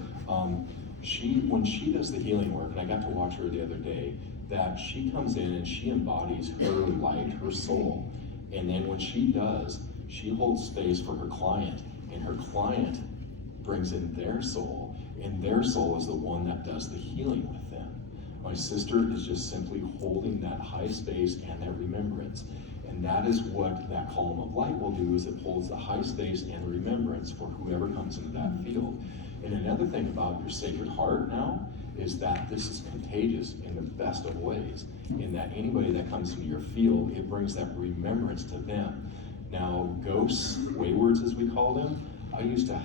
when she does the healing work, and I got to watch her the other day, that she comes in and she embodies her light, her soul. And then when she does, she holds space for her client, and her client brings in their soul, and their soul is the one that does the healing with them. My sister is just simply holding that high space and that remembrance. And that is what that column of light will do, is it holds the high space and the remembrance for whoever comes into that field. And another thing about your Sacred Heart now is that this is contagious in the best of ways, in that anybody that comes into your field, it brings that remembrance to them. Now, ghosts, waywards as we call them, I used to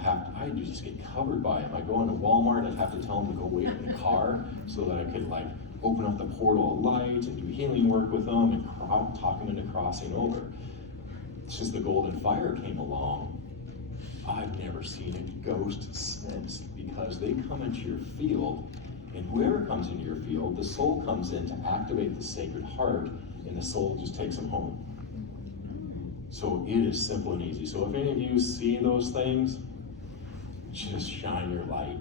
just get covered by them. I go into Walmart, I'd have to tell them to go wait in the car so that I could like open up the portal of light and do healing work with them and talk them into crossing over. Since the golden fire came along, I've never seen a ghost since, because they come into your field, and whoever comes into your field, the soul comes in to activate the Sacred Heart, and the soul just takes them home. So it is simple and easy. So if any of you see those things, just shine your light.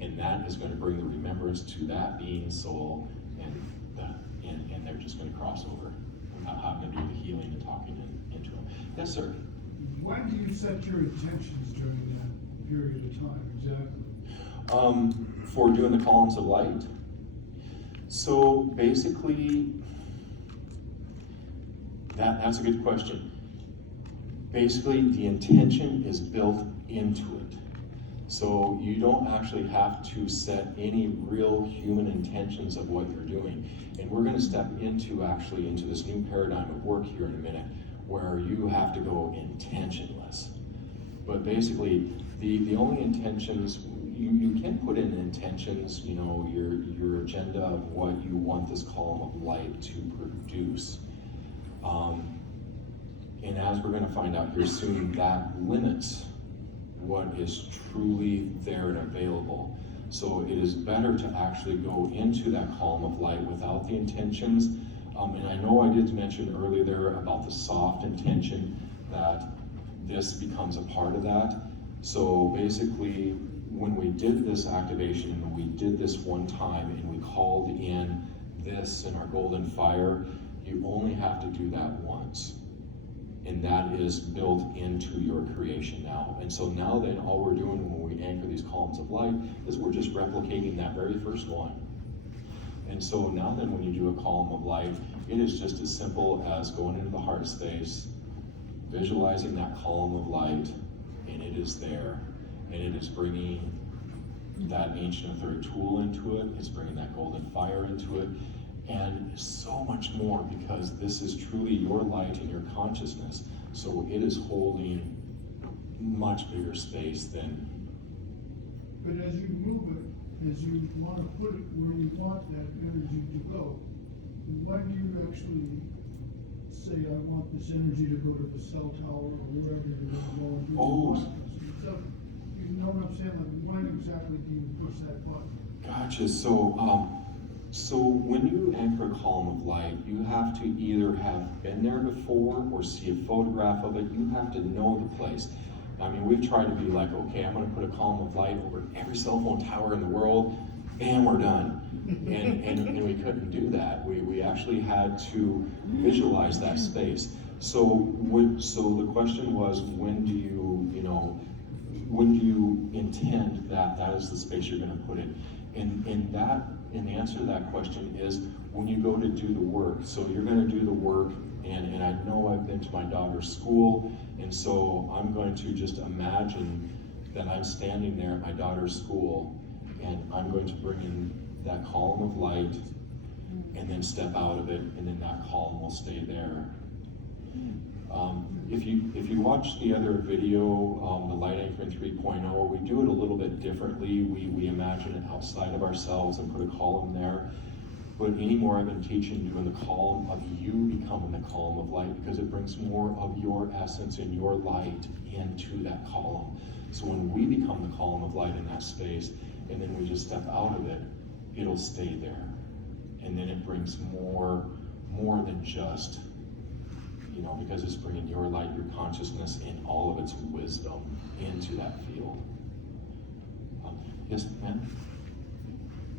And that is going to bring the remembrance to that being's soul, and they're just going to cross over without having to do the healing and talking into them. Yes, sir? When do you set your intentions during that period of time exactly? For doing the columns of light. So basically, that's a good question. Basically, the intention is built into it. So you don't actually have to set any real human intentions of what you're doing. And we're going to step into this new paradigm of work here in a minute, where you have to go intentionless. But basically, the only intentions, you can put in intentions, you know, your agenda of what you want this column of light to produce. And as we're going to find out here soon, that limits what is truly there and available. So it is better to actually go into that column of light without the intentions. And I know I did mention earlier there about the soft intention, that this becomes a part of that. So basically, when we did this activation, and we did this one time, and we called in this in our golden fire, you only have to do that once. And that is built into your creation now. And so now then, all we're doing when we anchor these columns of light is we're just replicating that very first one. And so now then, when you do a column of light, it is just as simple as going into the heart space, visualizing that column of light, and it is there. And it is bringing that ancient etheric tool into it, it's bringing that golden fire into it, and so much more, because this is truly your light and your consciousness. So it is holding much bigger space than. But as you move it, as you want to put it where you want that energy to go, when do you actually say, I want this energy to go to the cell tower or wherever you're going to go and do the process? You know what I'm saying? Like, when exactly do you push that button? Gotcha. So when you anchor a column of light, you have to either have been there before or see a photograph of it. You have to know the place. I mean, we've tried to be like, okay, I'm going to put a column of light over every cell phone tower in the world, and we're done. And we couldn't do that. We actually had to visualize that space. So the question was, when do you when do you intend that that is the space you're going to put it? And the answer to that question is when you go to do the work. So you're going to do the work, and I know I've been to my daughter's school, and so I'm going to just imagine that I'm standing there at my daughter's school, and I'm going to bring in that column of light, and then step out of it, and then that column will stay there. If you watch the other video, the light anchoring 3.0, we do it a little bit differently. We imagine it outside of ourselves and put a column there. But anymore, I've been teaching doing the column of you becoming the column of light, because it brings more of your essence and your light into that column. So when we become the column of light in that space, and then we just step out of it, it'll stay there. And then it brings more than just, because it's bringing your light, your consciousness, and all of its wisdom into that field. Yes, ma'am?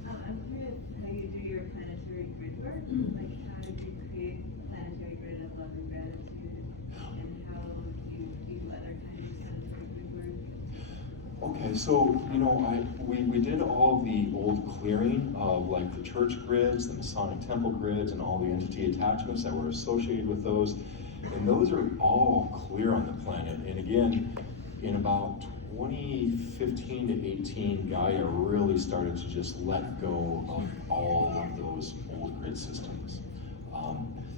I'm curious how you do your planetary grid work. Like, how did you create planetary grid of love and gratitude, and how do you do other kinds of planetary grid work? Okay, so we did all the old clearing of like the church grids, the Masonic temple grids, and all the entity attachments that were associated with those. And those are all clear on the planet. And again, in about 2015 to 18, Gaia really started to just let go of all of those old grid systems.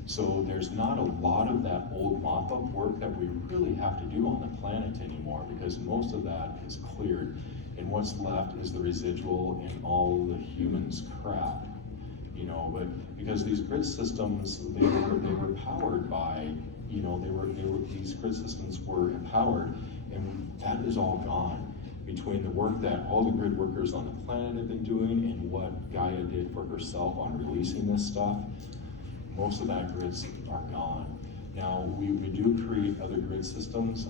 So there's not a lot of that old mop-up work that we really have to do on the planet anymore, because most of that is cleared. And what's left is the residual and all the humans' crap. But because these grid systems, they were powered by, these grid systems were empowered, and that is all gone. Between the work that all the grid workers on the planet have been doing and what Gaia did for herself on releasing this stuff, most of that grids are gone. Now, we do create other grid systems.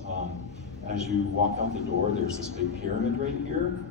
As you walk out the door, there's this big pyramid right here,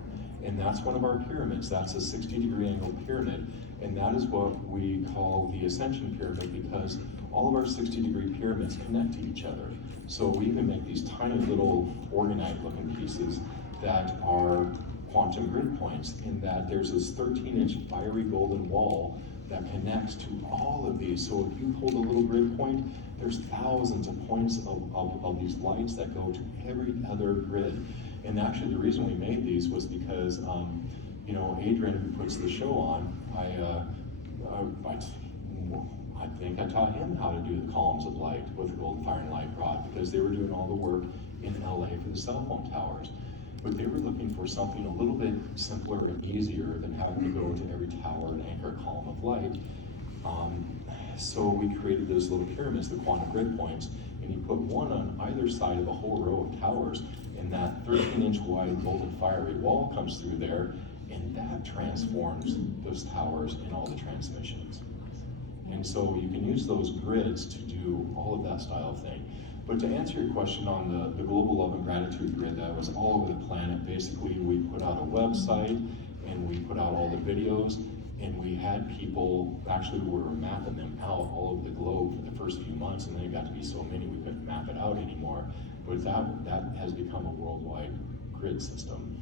and that's one of our pyramids. That's a 60-degree angle pyramid, and that is what we call the Ascension Pyramid, because all of our 60-degree pyramids connect to each other. So we even make these tiny little orgonite-looking pieces that are quantum grid points, in that there's this 13-inch fiery golden wall that connects to all of these. So if you hold a little grid point, there's thousands of points of these lights that go to every other grid. And actually the reason we made these was because, Adrian, who puts the show on, I think I taught him how to do the columns of light with the golden fire and light rod, because they were doing all the work in LA for the cell phone towers. But they were looking for something a little bit simpler and easier than having to go to every tower and anchor a column of light. So we created those little pyramids, the quantum grid points, and you put one on either side of a whole row of towers, and that 13-inch wide golden fiery wall comes through there, and that transforms those towers and all the transmissions. And so you can use those grids to do all of that style of thing. But to answer your question on the Global Love and Gratitude Grid that was all over the planet, basically we put out a website and we put out all the videos, and we had people, actually we were mapping them out all over the globe for the first few months, and then it got to be so many we couldn't map it out anymore. But that has become a worldwide grid system.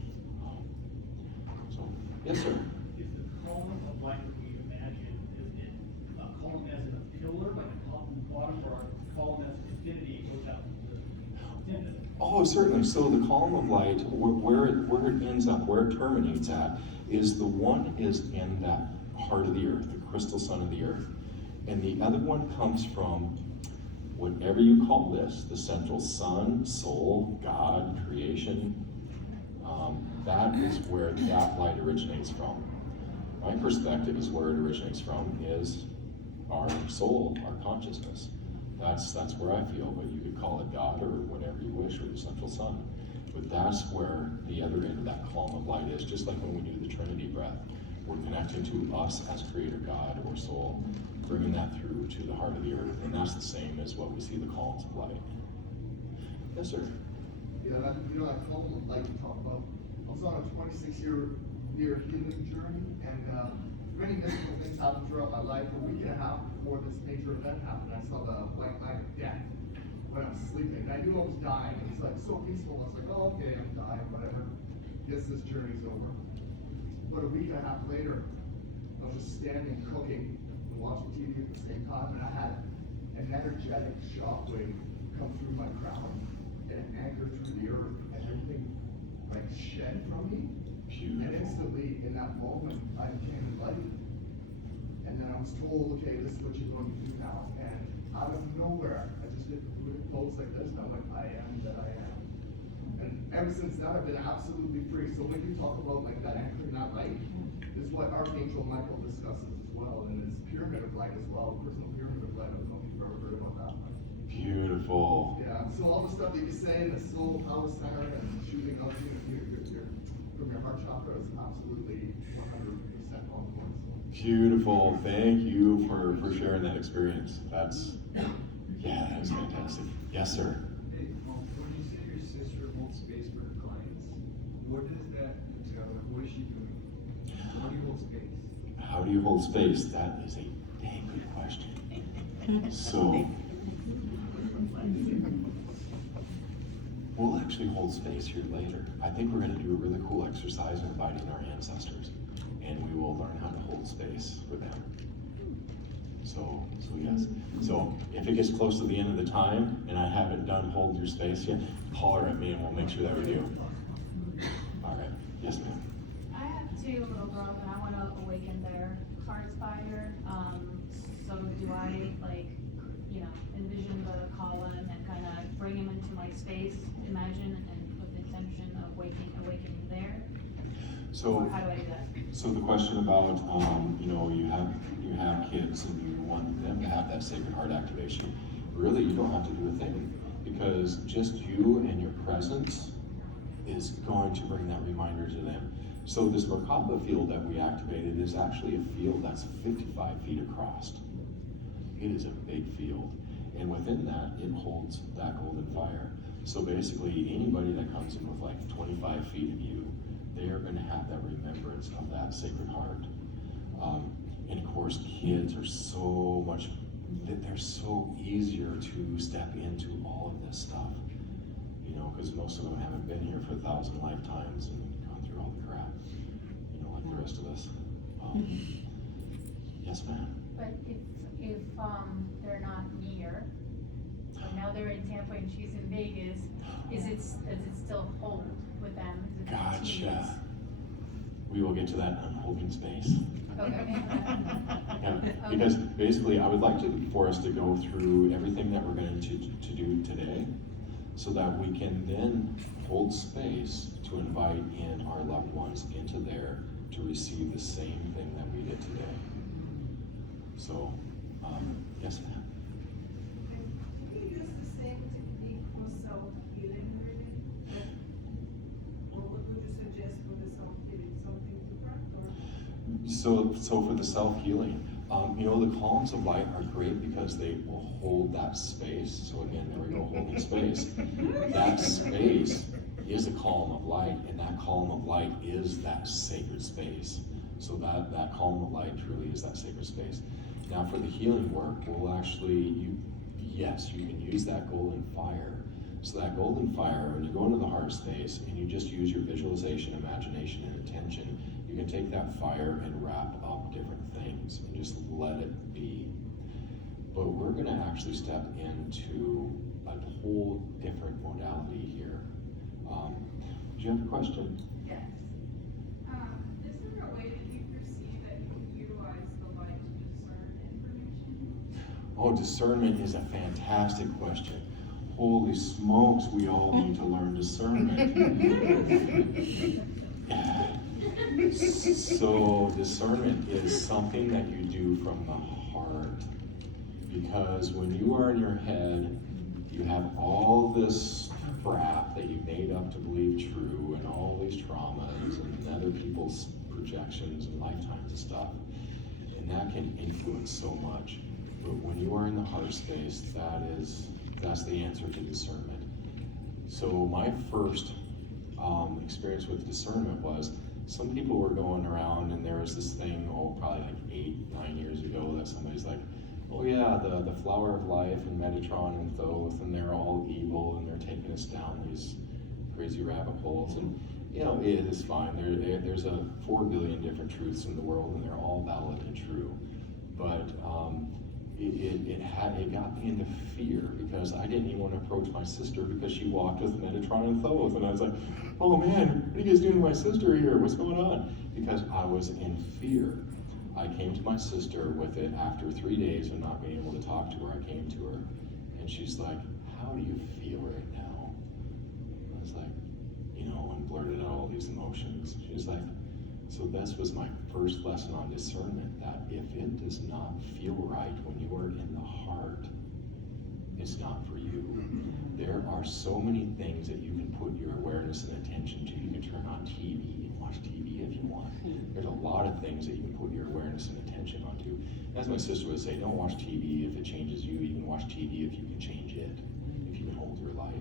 So, yes sir? Is the column of light that we imagine, is it a column as in a pillar, like a top and bottom, or a column as an infinity goes out to the infinity? Oh, certainly. So the column of light, where it ends up, where it terminates at, is the one is in that heart of the earth, the crystal sun of the earth. And the other one comes from whatever you call this, the central sun, soul, God, creation. That is where that light originates from. My perspective is where it originates from is our soul, our consciousness. That's where I feel, but you could call it God or whatever you wish, or the central sun. But that's where the other end of that column of light is, just like when we do the Trinity breath. We're connecting to us as Creator God or soul, bringing that through to the heart of the earth, and that's the same as what we see the columns of light. Yes, sir? Yeah, that column of light you talk about, I was on a 26-year healing journey, and many mystical things happened throughout my life. A week and a half before this major event happened, I saw the white light of death when I'm sleeping. And I knew I was dying, and he's like, so peaceful. I was like, oh, okay, I'm dying, whatever. Guess this journey's over. But a week and a half later, I was just standing cooking and watching TV at the same time, and I had an energetic shockwave come through my crown, and it anchored through the earth, and everything like shed from me. Beautiful. And instantly, in that moment, I became enlightened. And then I was told, okay, this is what you're going to do now. And out of nowhere, I just did a pose like this, and I'm like, I am that I am. And ever since then, I've been absolutely free. So when you talk about like that anchoring that light, is what Archangel Michael discusses as well, and his pyramid of light as well, personal pyramid of light. I don't know if you've ever heard about that one. Beautiful. Yeah, so all the stuff that you say in the soul power center and shooting up from your heart chakra is absolutely 100% on point. Beautiful. Thank you for sharing that experience. That's, yeah, that was fantastic. Yes, sir. Hey, when you say your sister holds space for her clients, what does that entail? Like, what is she doing? How do you hold space? How do you hold space? That is a dang good question. So, we'll actually hold space here later. I think we're going to do a really cool exercise inviting our ancestors, and we will learn how to hold space with them. So yes. So if it gets close to the end of the time and I haven't done hold your space yet, holler at me and we'll make sure that we do. All right. Yes, ma'am. I have two little girls and I want to awaken their heart's fire. So do I envision the column and kind of bring him into my space, imagine, and with the intention of awakening there? So Or how do I do that? So the question about, you have kids and you want them to have that Sacred Heart activation. Really, you don't have to do a thing, because just you and your presence is going to bring that reminder to them. So this Merkaba field that we activated is actually a field that's 55 feet across. It is a big field, and within that, it holds that golden fire. So basically, anybody that comes in with like 25 feet of you, they are going to have that remembrance of that Sacred Heart. And of course, kids are they're so easier to step into all of this stuff, because most of them haven't been here for 1,000 lifetimes and gone through all the crap, like the rest of us. Yes, ma'am. But if they're not near, so now they're in Tampa and she's in Vegas, does it still hold with them? Is it Gotcha. continuous? We will get to that on holding space. Okay. Yeah, because basically, I would like for us to go through everything that we're going to do today, so that we can then hold space to invite in our loved ones into there to receive the same thing that we did today. So, yes, ma'am. Can you use the same technique for self-healing reading? Or what would you suggest for the self-healing, something different? So for the self-healing, the columns of light are great because they will hold that space. So again, there we go, holding space. That space is a column of light, and that column of light is that sacred space. So that column of light truly is that sacred space. Now for the healing work, we'll actually, yes, you can use that golden fire. So that golden fire, when you go into the heart space and you just use your visualization, imagination, and intention, you can take that fire and wrap up different things and just let it be. But we're gonna actually step into a whole different modality here. Do you have a question? Yes. Is there a way that you perceive that you can utilize the light to discern information? Oh, discernment is a fantastic question. Holy smokes, we all need to learn discernment. So discernment is something that you do from the heart. Because when you are in your head, you have all this crap that you made up to believe true, and all these traumas and other people's projections and lifetimes of stuff. And that can influence so much. But when you are in the heart space, that's the answer to discernment. So my first experience with discernment was, some people were going around and there was this thing, probably like 8-9 years ago, that somebody's like, oh yeah, the flower of life and Metatron and Thoth, and they're all evil and they're taking us down these crazy rabbit holes. And you know, it is fine. There's 4 billion different truths in the world, and they're all valid and true. But it got me into fear, because I didn't even want to approach my sister because she walked with Metatron and Thoth, and I was like, oh man, what are you guys doing to my sister here? What's going on? Because I was in fear. I came to my sister with it after 3 days of not being able to talk to her. I came to her, and she's like, how do you feel right now? I was like, you know, and blurted out all these emotions. She's like, so this was my first lesson on discernment, that if it does not feel right when you are in the heart, it's not for you. There are so many things that you can put your awareness and attention to. You can turn on TV and watch TV if you want. There's a lot of things that you can put your awareness and attention onto. As my sister would say, don't watch TV if it changes you. You can watch TV if you can change it, if you can hold your light.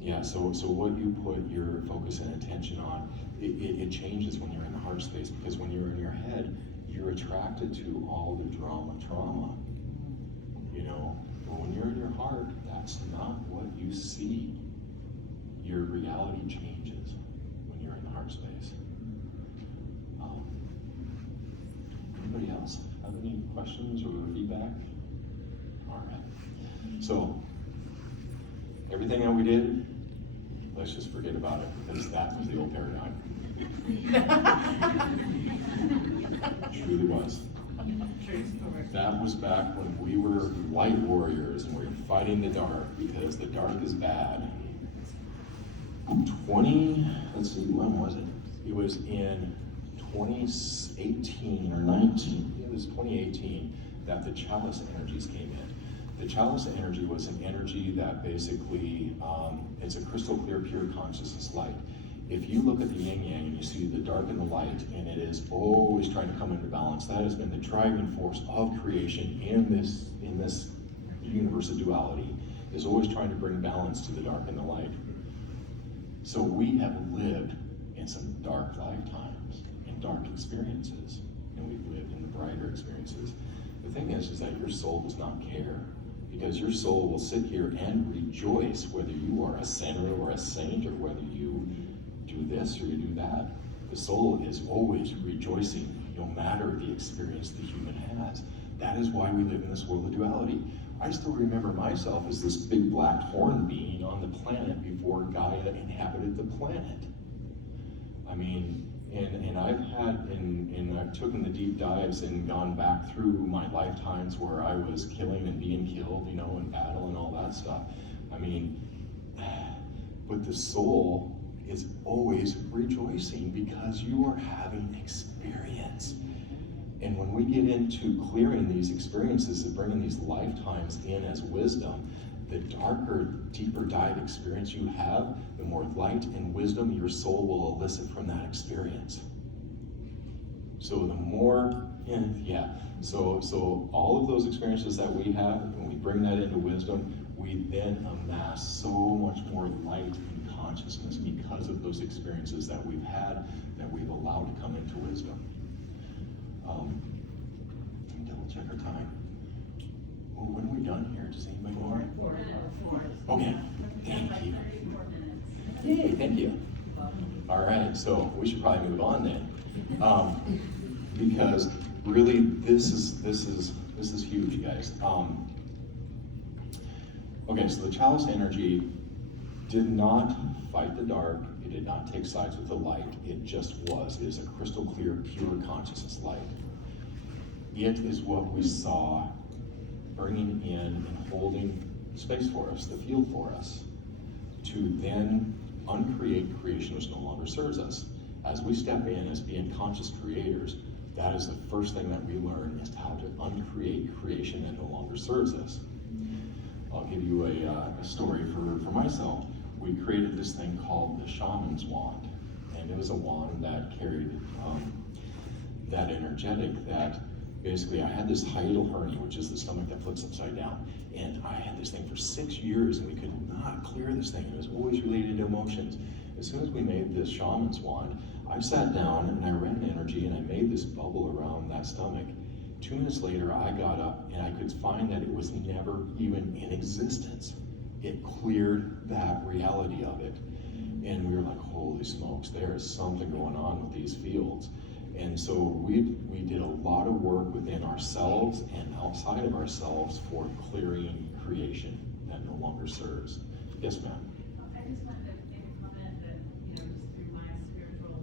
Yeah, so what you put your focus and attention on, it changes when you're in the heart space, because when you're in your head, you're attracted to all the trauma, you know. But when you're in your heart, that's not what you see. Your reality changes when you're in the heart space. Anybody else have any questions or feedback? All right. So, everything that we did, let's just forget about it, because that was the old paradigm. Truly was. That was back when we were light warriors and we were fighting the dark, because the dark is bad. Let's see, when was it? It was in 2018 or 19, it was 2018 that the chalice energies came in. The chalice energy was an energy that basically, it's a crystal clear, pure consciousness light. If you look at the yin yang and you see the dark and the light, and it is always trying to come into balance, that has been the driving force of creation in this universe of duality, is always trying to bring balance to the dark and the light. So we have lived in some dark lifetimes and dark experiences, and we've lived in the brighter experiences. The thing is that your soul does not care, because your soul will sit here and rejoice whether you are a sinner or a saint, or whether you do this or you do that. The soul is always rejoicing, no matter the experience the human has. That is why we live in this world of duality. I still remember myself as this big black horn being on the planet before Gaia inhabited the planet. I mean, and I've had, and I've taken the deep dives and gone back through my lifetimes where I was killing and being killed, you know, in battle and all that stuff. I mean, but the soul is always rejoicing because you are having experience. And when we get into clearing these experiences and bringing these lifetimes in as wisdom, the darker, deeper dive experience you have, the more light and wisdom your soul will elicit from that experience. So the more, so all of those experiences that we have, when we bring that into wisdom, we then amass so much more light and consciousness because of those experiences that we've had, that we've allowed to come into wisdom. Let me double check our time. Oh, when are we done here? Does anybody know? Okay, thank you. Yay, thank you. All right, so we should probably move on then, because really this is huge, you guys. Okay, so the chalice energy did not fight the dark. It did not take sides with the light. It just was. It is a crystal clear, pure consciousness light. It is what we saw bringing in and holding space for us, the field for us, to then uncreate creation which no longer serves us. As we step in as being conscious creators, that is the first thing that we learn, is how to uncreate creation that no longer serves us. I'll give you a story for myself. We created this thing called the shaman's wand, and it was a wand that carried that energetic that basically I had this hiatal hernia, which is the stomach that flips upside down, and I had this thing for 6 years and we could not clear this thing. It was always related to emotions. As soon as we made this shaman's wand, I sat down and I ran energy and I made this bubble around that stomach. 2 minutes later, I got up and I could find that it was never even in existence. It cleared that reality of it. And we were like, holy smokes, there is something going on with these fields. And so we did a lot of work within ourselves and outside of ourselves for clearing creation that no longer serves. Yes, ma'am. I just wanted to make a comment that, you know, just through my spiritual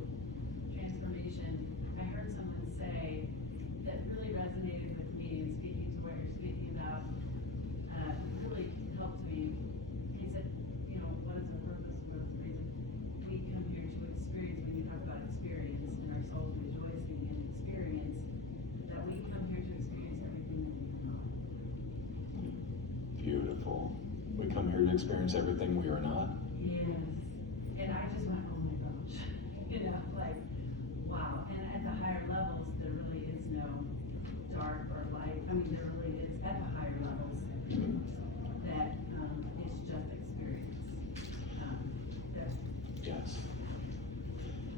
transformation, I heard someone say that really resonated with me in speaking to what you're speaking about, really helped me. He said, you know, what is the purpose, what is the reason? We come here to experience, when you talk about experience and our souls rejoicing in experience, that we come here to experience everything that we know. Beautiful. We come here to experience everything we are not. Yes. And I just went, oh my gosh, you know, like, wow. And at the higher levels, there really is no dark or light. I mean, there really is at the higher levels that it's just experience. Yes.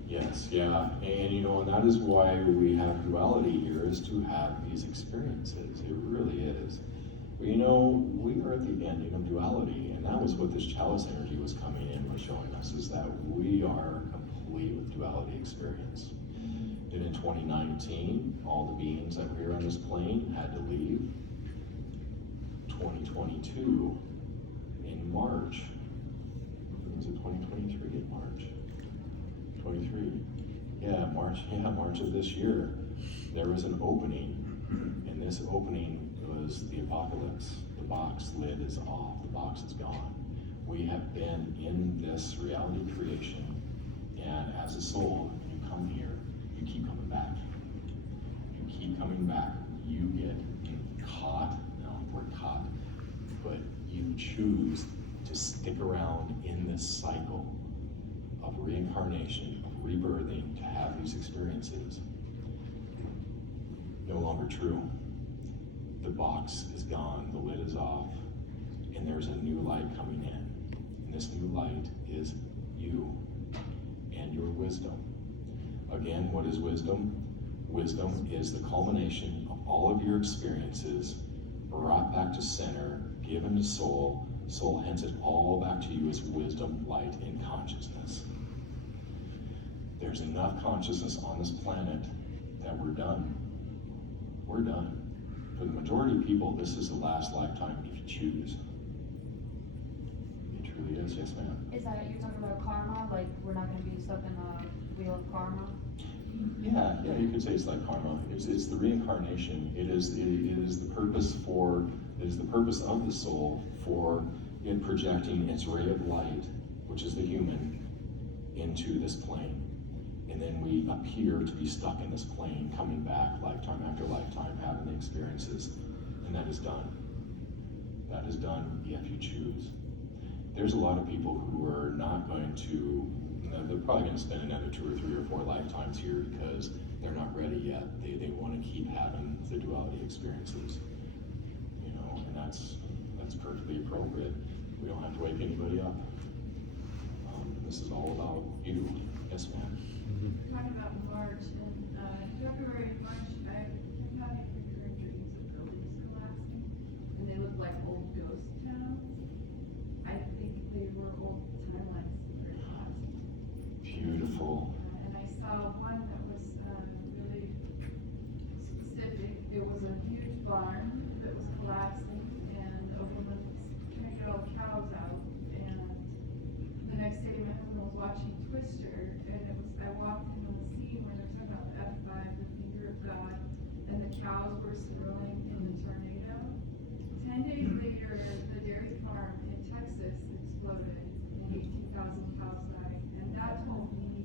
Yes, yeah. And you know, and that is why we have duality here, is to have these experiences. It really is. But you know, we are at the ending of duality, and that was what this chalice energy was coming in, was showing us, is that we are complete with duality experience. Then in 2019, all the beings that were here on this plane had to leave. 2022, in March, was it 2023 in March? 23. Yeah, March of this year, there was an opening, and this opening was the apocalypse. The box lid is off, the box is gone. We have been in this reality creation, and as a soul, you come here, you keep coming back. You keep coming back. You get caught, no, we're caught, but you choose to stick around in this cycle of reincarnation, of rebirthing, to have these experiences. No longer true. The box is gone, the lid is off, and there's a new light coming in. And this new light is you and your wisdom. Again, what is wisdom? Wisdom is the culmination of all of your experiences brought back to center, given to soul. Soul hands it all back to you as wisdom, light, and consciousness. There's enough consciousness on this planet that we're done. We're done. For the majority of people, this is the last lifetime if you choose. It truly is. Yes, ma'am. Is that, you're talking about karma, like we're not gonna be stuck in a wheel of karma? Yeah, you could say it's like karma. It's the reincarnation. It is the purpose of the soul for it projecting its ray of light, which is the human, into this plane. And then we appear to be stuck in this plane, coming back lifetime after lifetime, having the experiences. And that is done. That is done if you choose. There's a lot of people who are not going to, they're probably going to spend another 2 or 3 or 4 lifetimes here because they're not ready yet. They want to keep having the duality experiences. You know, and that's perfectly appropriate. We don't have to wake anybody up. This is all about you. Yes, ma'am. Talking about March, and February and March, I kept having recurring dreams of buildings collapsing, and they look like old ghost towns. I think they were old timelines that were collapsing. Beautiful. And I saw one that was really specific. It was a huge barn that was collapsing, and a woman was trying to get all the cows out. And the next day, my husband was watching Twister, and I walked in on the scene where they're talking about the F5, the finger of God, and the cows were swirling in the tornado. 10 days later, the dairy farm in Texas exploded, and 18,000 cows died. And that told me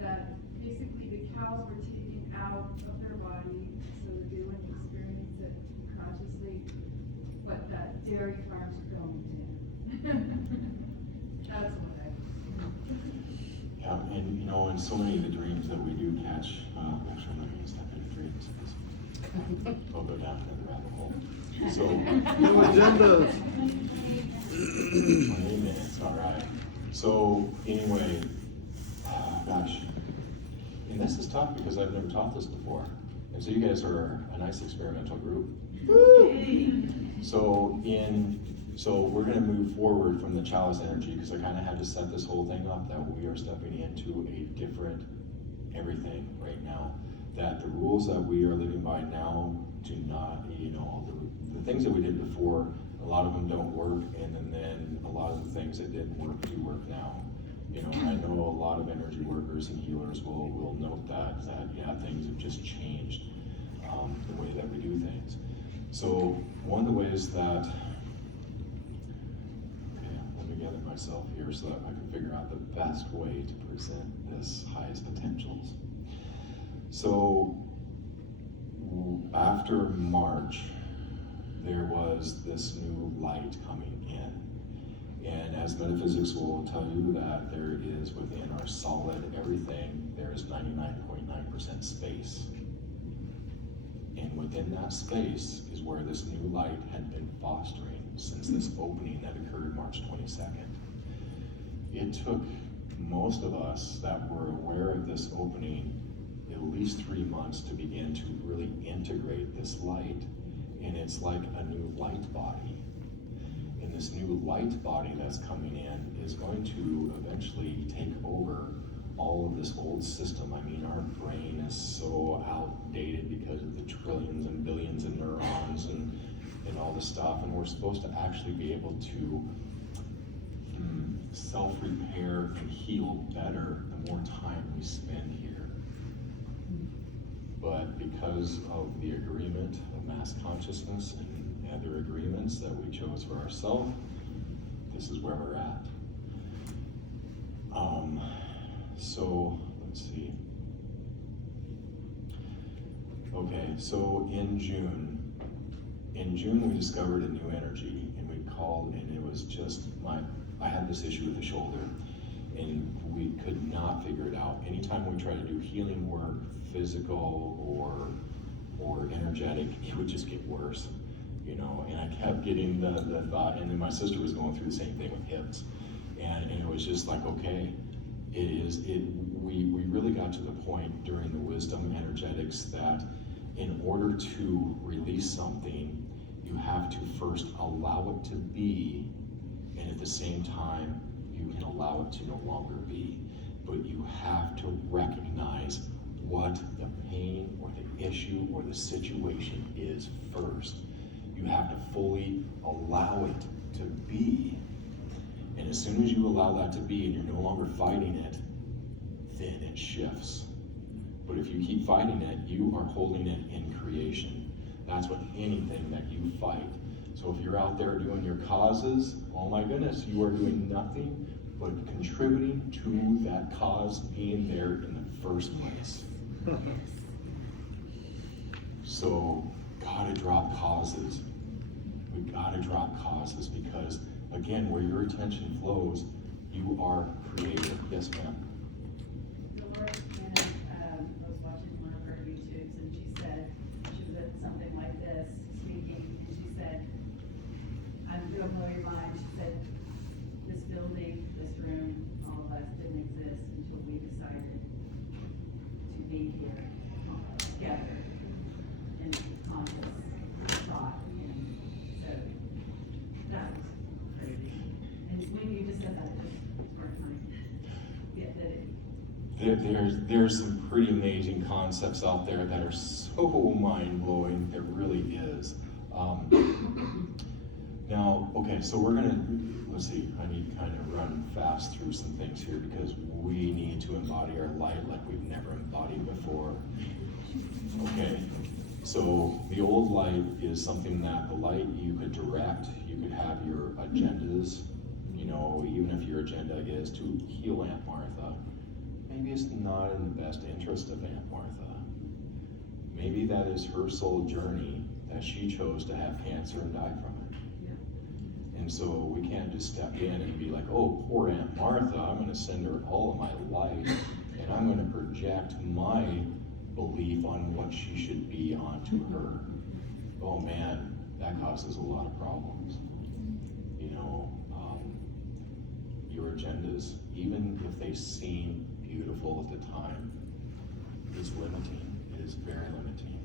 that basically the cows were taken out of their body so that they wouldn't experience it consciously, but that dairy farms are going down. That's what I. Yeah, and you know, in so many of the dreams that we do catch, actually I'm not going to step into dreams because we'll go down another rabbit hole. So, No agendas. 20 minutes, all right. So anyway, gosh, And this is tough because I've never taught this before. And so you guys are a nice experimental group. So we're gonna move forward from the chalice energy, because I kind of had to set this whole thing up that we are stepping into a different everything right now. That the rules that we are living by now do not, the things that we did before, a lot of them don't work, and then a lot of the things that didn't work do work now. I know a lot of energy workers and healers will note that yeah, things have just changed, the way that we do things. So one of the ways that, let me gather myself here so that I can figure out the best way to present this highest potentials. So after March, there was this new light coming in. And as metaphysics will tell you that there is within our solid everything, there is 99.9% space. And within that space is where this new light had been fostering since this opening that occurred March 22nd. It took most of us that were aware of this opening at least 3 months to begin to really integrate this light. And it's like a new light body. And this new light body that's coming in is going to eventually take over all of this old system. I mean, our brain is so outdated because of the trillions and billions of neurons and all this stuff. And we're supposed to actually be able to self-repair and heal better the more time we spend here. But because of the agreement of mass consciousness and other agreements that we chose for ourselves, this is where we're at. So let's see. Okay, so in June we discovered a new energy, and we called, and it was just I had this issue with the shoulder, and we could not figure it out. Anytime we tried to do healing work, physical or energetic, it would just get worse, and I kept getting the thought, and then my sister was going through the same thing with hips, and it was just like, okay, we really got to the point during the wisdom energetics that in order to release something, you have to first allow it to be, and at the same time, you can allow it to no longer be. But you have to recognize what the pain or the issue or the situation is first. You have to fully allow it to be. And as soon as you allow that to be and you're no longer fighting it, then it shifts. But if you keep fighting it, you are holding it in creation. That's what anything that you fight. So if you're out there doing your causes, oh my goodness, you are doing nothing but contributing to that cause being there in the first place. So, gotta drop causes. We gotta drop causes because, again, where your attention flows, you are creative. Yes, ma'am? Dolores was watching one of her YouTubes, and she said, she was at something like this, speaking, and she said, I'm gonna blow your mind. She said, this building, this room, all of us didn't exist until we decided to be here together in conscious thought. And so that was crazy. And when you just said that, it just sparked my, There's some pretty amazing concepts out there that are so mind-blowing. It really is. Now, okay, so we're gonna, let's see, I need to kind of run fast through some things here because we need to embody our light like we've never embodied before. Okay, so the old light is something that the light you could direct, you could have your agendas, even if your agenda is to heal Aunt Martha, maybe it's not in the best interest of Aunt Martha. Maybe that is her soul journey that she chose to have cancer and die from it. Yeah. And so we can't just step in and be like, oh, poor Aunt Martha, I'm going to send her all of my light and I'm going to project my belief on what she should be onto her. Oh man, that causes a lot of problems. Your agendas, even if they seem beautiful at the time, is limiting. It is very limiting.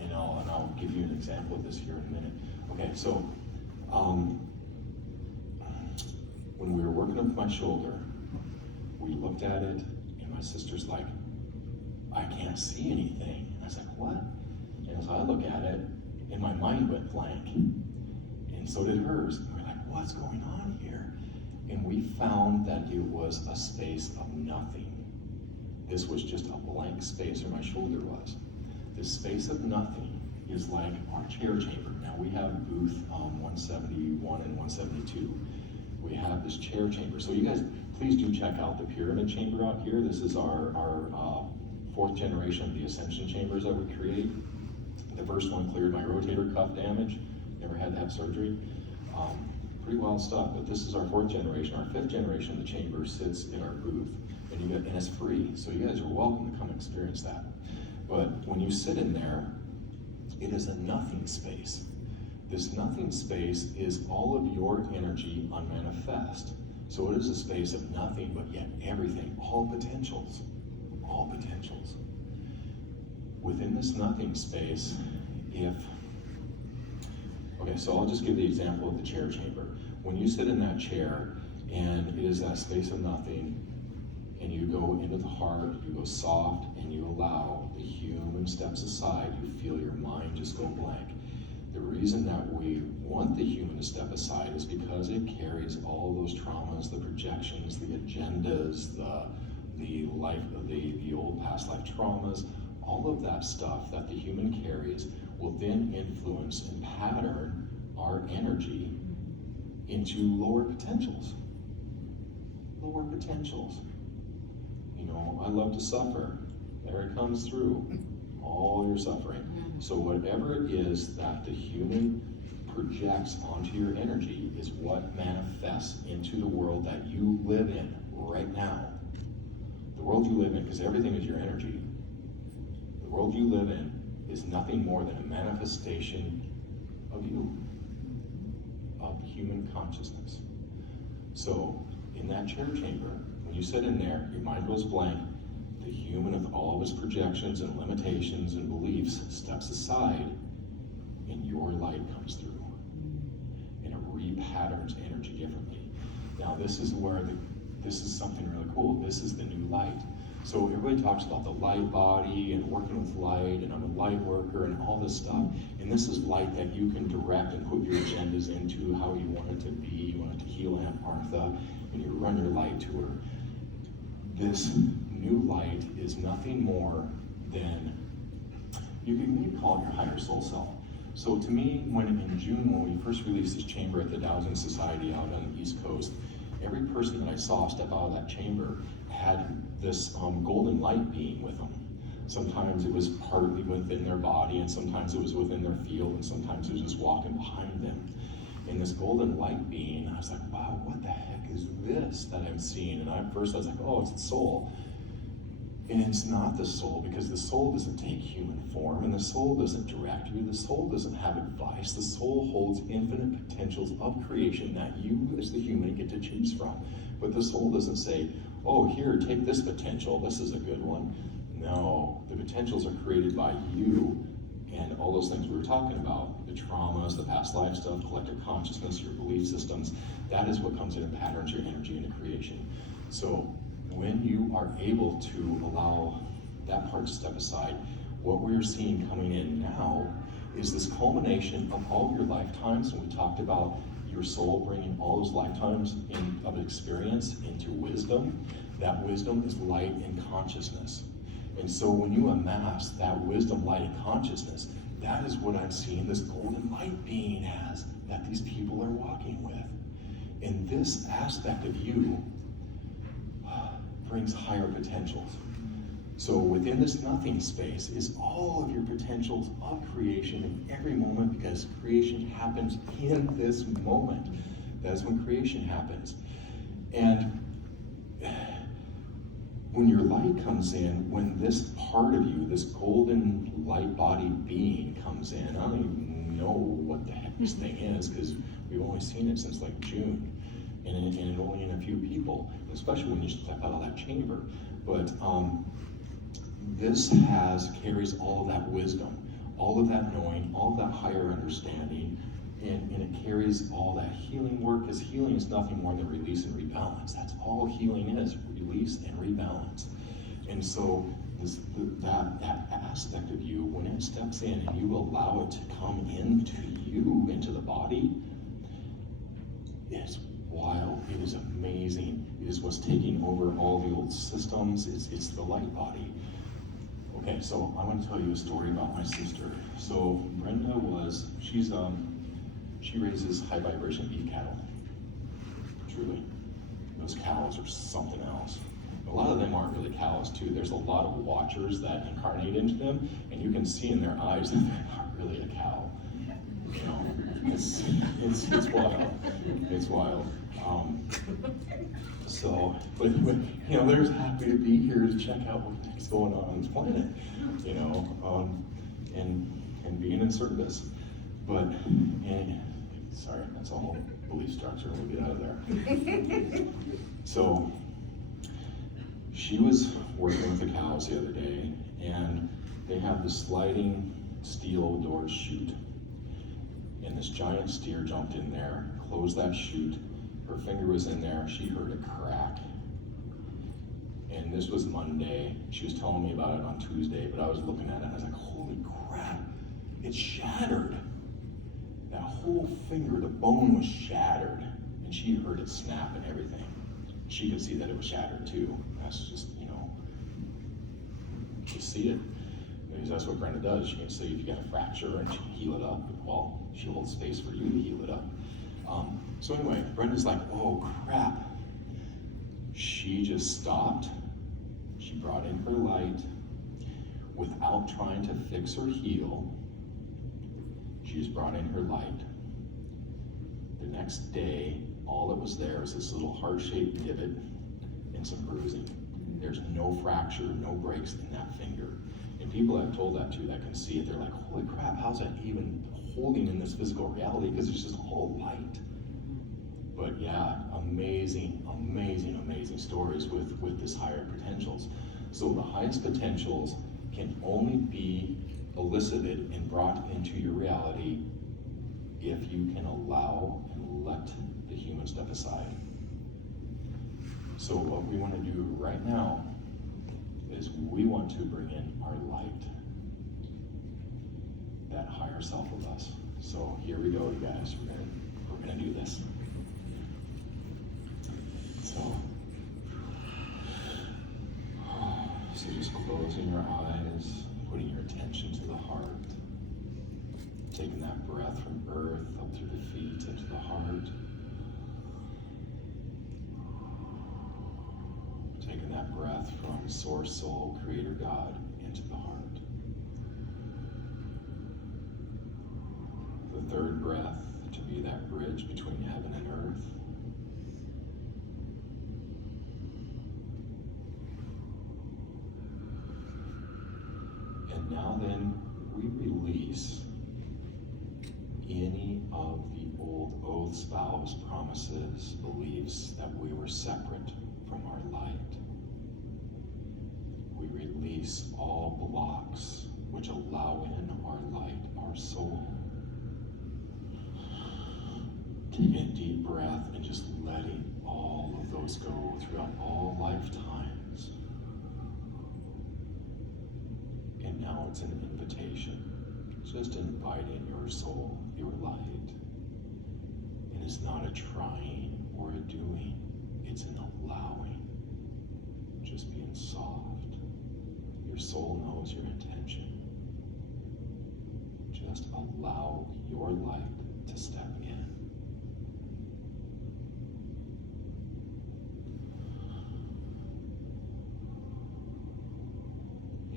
And I'll give you an example of this here in a minute. Okay, so when we were working with my shoulder, we looked at it, and my sister's like, I can't see anything. And I was like, what? And as I look at it, and my mind went blank. And so did hers. And we're like, what's going on here? And we found that it was a space of nothing. This was just a blank space where my shoulder was. This space of nothing is like our chair chamber. Now we have booth 171 and 172. We have this chair chamber. So you guys, please do check out the pyramid chamber out here. This is our fourth generation of the ascension chambers that we create. The first one cleared my rotator cuff damage. Never had to have surgery. Pretty wild stuff, but this is our fourth generation. Our fifth generation of the chamber sits in our booth, and it's free. So you guys are welcome to come experience that. But when you sit in there, it is a nothing space. This nothing space is all of your energy unmanifest. So it is a space of nothing, but yet everything, all potentials. All potentials. Within this nothing space, okay, so I'll just give the example of the chair chamber. When you sit in that chair, and it is that space of nothing, and you go into the heart, you go soft, and you allow the human steps aside, you feel your mind just go blank. The reason that we want the human to step aside is because it carries all those traumas, the projections, the agendas, the old past life traumas, all of that stuff that the human carries will then influence and pattern our energy into lower potentials. Lower potentials. You know, I love to suffer. There it comes through. All your suffering. So whatever it is that the human projects onto your energy is what manifests into the world that you live in right now. The world you live in, because everything is your energy. The world you live in is nothing more than a manifestation of you, of human consciousness. So in that chair chamber, when you sit in there, your mind goes blank, the human with all of his projections and limitations and beliefs steps aside, and your light comes through. And it repatterns energy differently. Now this is something really cool. This is the new light. So everybody talks about the light body and working with light, and I'm a light worker and all this stuff. And this is light that you can direct and put your agendas into how you want it to be. You want it to heal Aunt Martha, and you run your light to her. This new light is nothing more than, you can maybe call it your higher soul self. So to me, in June, when we first released this chamber at the Dowsing Society out on the East Coast, every person that I saw step out of that chamber had this golden light being with them. Sometimes it was partly within their body, and sometimes it was within their field, and sometimes it was just walking behind them. And this golden light being, I was like, wow, what the heck is this that I'm seeing? And at first I was like, oh, it's the soul. And it's not the soul, because the soul doesn't take human form, and the soul doesn't direct you, the soul doesn't have advice. The soul holds infinite potentials of creation that you as the human get to choose from. But the soul doesn't say, oh, here, take this potential, this is a good one. No, the potentials are created by you, and all those things we were talking about, the traumas, the past life stuff, collective consciousness, your belief systems, that is what comes in and patterns your energy into creation. So when you are able to allow that part to step aside, what we're seeing coming in now is this culmination of all your lifetimes, and we talked about your soul bringing all those lifetimes of experience into wisdom. That wisdom is light and consciousness. And so when you amass that wisdom, light, and consciousness, that is what I'm seeing this golden light being as, that these people are walking with. And this aspect of you brings higher potentials. So within this nothing space is all of your potentials of creation in every moment, because creation happens in this moment. That's when creation happens. And when your light comes in, when this part of you, this golden light body being comes in, I don't even know what the heck this thing is, because we've only seen it since like June. And only in a few people, especially when you step out of that chamber. But this carries all of that wisdom, all of that knowing, all of that higher understanding, and it carries all that healing work, because healing is nothing more than release and rebalance. That's all healing is, release and rebalance. And so that aspect of you, when it steps in and you allow it to come into you, into the body, it's wild. It is amazing. It is what's taking over all the old systems. It's the light body. Okay, so I want to tell you a story about my sister. So Brenda she raises high vibration beef cattle. Truly, those cows are something else. A lot of them aren't really cows too. There's a lot of watchers that incarnate into them, and you can see in their eyes that they're not really a cow. You know, it's wild. It's wild. But you know, they're just happy to be here to check out what's going on this planet. You know, and being in service. But sorry, that's a whole belief structure. We'll get out of there. So she was working with the cows the other day, and they have this sliding steel door chute. And this giant steer jumped in there, closed that chute. Her finger was in there. She heard a crack. And this was Monday. She was telling me about it on Tuesday, but I was looking at it and I was like, holy crap, it's shattered. That whole finger, the bone was shattered. And she heard it snap and everything. She could see that it was shattered too. That's just, you know, just see it. Because that's what Brenda does. She can see if you got a fracture and she can heal it up. Well, she holds space for you to heal it up. So anyway, Brenda's like, oh crap. She just stopped. She brought in her light without trying to fix or heal. She just brought in her light. The next day, all that was there was this little heart-shaped divot and some bruising. There's no fracture, no breaks in that finger. And people I've told that to that can see it, they're like, holy crap, how's that even holding in this physical reality? Because it's just all light. But yeah, amazing, amazing, amazing stories with this higher potentials. So the highest potentials can only be elicited and brought into your reality if you can allow and let the human stuff aside. So what we want to do right now is we want to bring in our light, that higher self of us. So here we go, you guys. We're gonna do this. So just closing your eyes, putting your attention to the heart, taking that breath from earth up through the feet into the heart, taking that breath from source, soul, creator, God into the heart. The third breath to be that bridge between heaven and earth. And now then, we release any of the old oaths, vows, promises, beliefs that we were separate from our light. We release all blocks which allow in our light, our soul. Taking a deep breath and just letting all of those go throughout all lifetimes. And now it's an invitation. Just inviting your soul, your light. And it's not a trying or a doing, it's an allowing. Just being soft. Your soul knows your intention. Just allow your light to step in.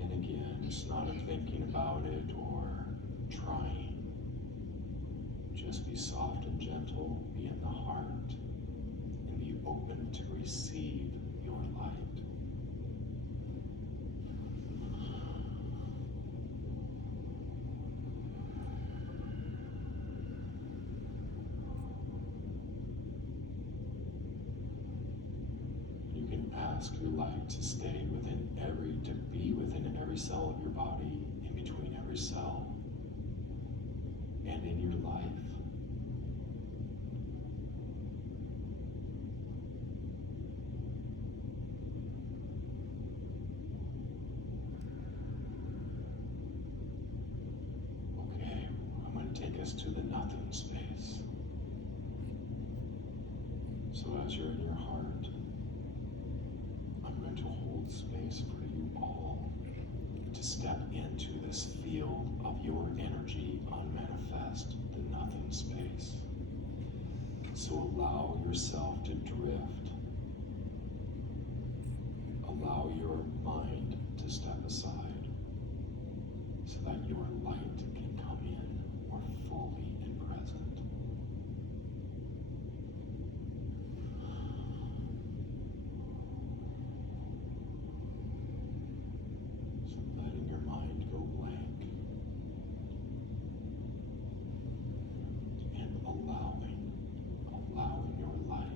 And again, it's not a thinking about it or trying. Just be soft and gentle, be in the heart, and be open to receive your light. You can ask your light to stay to be within every cell of your body, in between every cell, and in your life. Okay, I'm going to take us to the nothing space. So as you're in your heart, I'm going to hold space for you all to step into this field of your energy unmanifest, the nothing space. So allow yourself to drift. Allow your mind to step aside so that your light can come in more fully and present. So letting your mind go blank and allowing your light.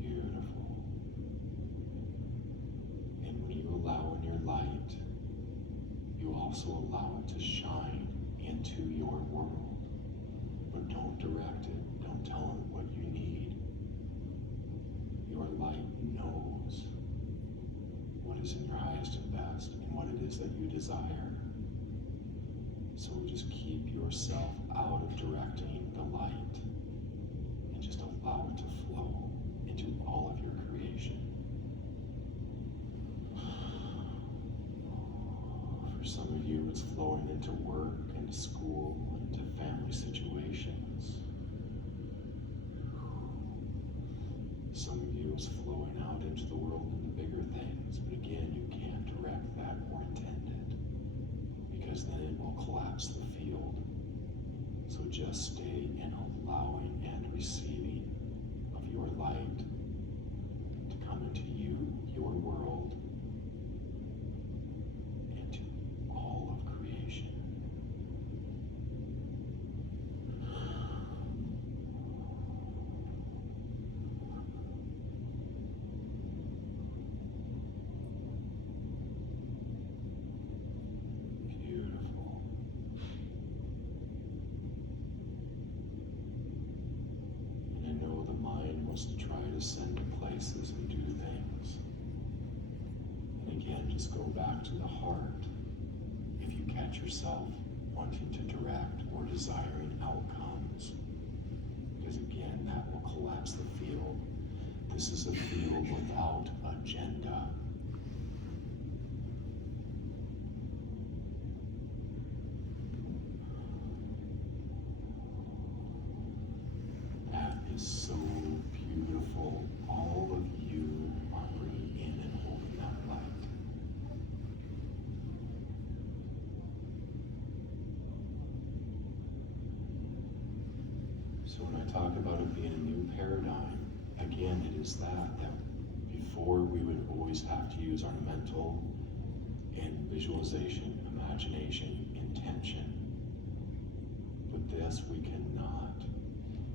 Beautiful. And when you allow in your light, you also allow it to shine into your world. But don't direct it. Don't tell it what you need. Your light knows what is in your highest and best and what it is that you desire. So just keep yourself out of directing the light and just allow it to flow into all of your creation. For some of you, it's flowing into work, into school, into family situations. Some of you, it's flowing out into the world into bigger things, but again, you can't direct that or intend it, because then it will collapse the field. So just stay in allowing and receiving of your light to come into you, your world, and to all of creation. Beautiful. And I know the mind wants to try to send you places and do things. And again, just go back to the heart. If you catch yourself wanting to direct or desiring outcomes, because again, that will collapse the field. This is a field without agenda. That is so beautiful. All of you are bringing in and holding that light. So when I talk about it being a new paradigm, again, it is that before we would always have to use our mental and visualization, imagination, intention. But this we cannot.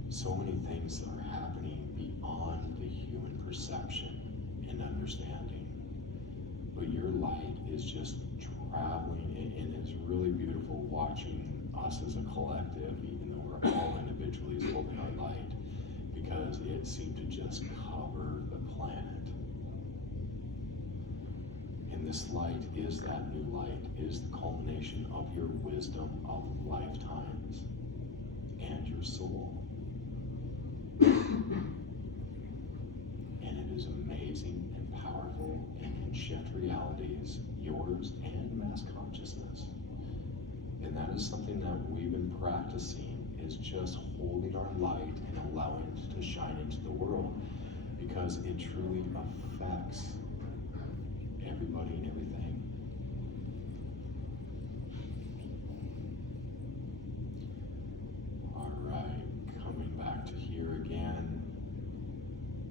So many things are happening beyond the human perception and understanding. But your light is just traveling, and it's really beautiful watching us as a collective, even though we're all individually holding our light, because it seemed to just cover the planet. And this light is that new light, is the culmination of your wisdom of lifetimes and your soul. And it is amazing and powerful and can shift realities, yours and mass consciousness. And that is something that we've been practicing, is just holding our light and allowing it to shine into the world, because it truly affects everybody and everything. All right, coming back to here again.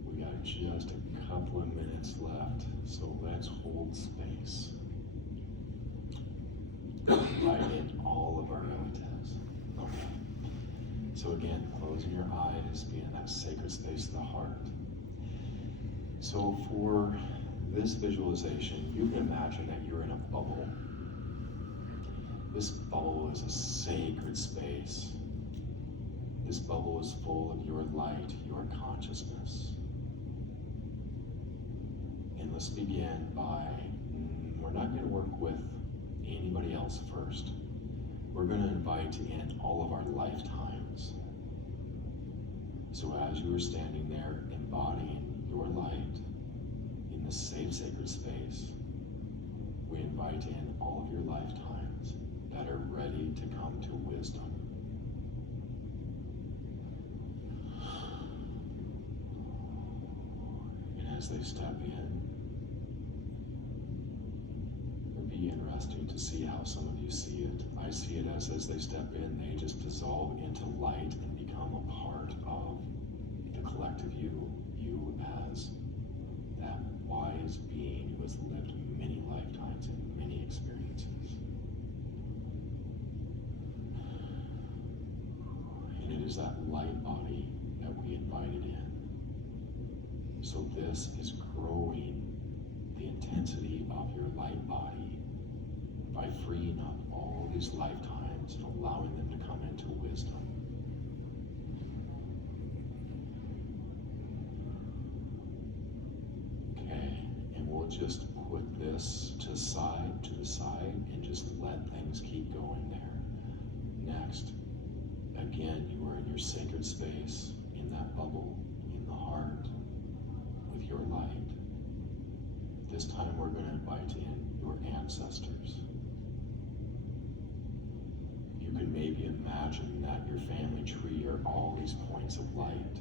We got just a couple of minutes left, so let's hold space. closing your eyes, be in that sacred space of the heart. So for this visualization, you can imagine that you're in a bubble. This bubble is a sacred space. This bubble is full of your light, your consciousness. And let's begin by, we're not going to work with anybody else first. We're going to invite in all of our lifetimes. So as you are standing there embodying your light in this safe, sacred space, we invite in all of your lifetimes that are ready to come to wisdom. And as they step in, it'll be interesting to see how some of you see it. I see it as they step in, they just dissolve into light and become a part of the collective you as that wise being who has lived many lifetimes and many experiences. And it is that light body that we invited in. So this is growing the intensity of your light body by freeing up all these lifetimes and allowing them to come into wisdom. Okay, and we'll just put this to the side, and just let things keep going there. Next, again, you are in your sacred space, in that bubble, in the heart, with your light. This time we're going to invite in your ancestors. You can maybe imagine that your family tree are all these points of light.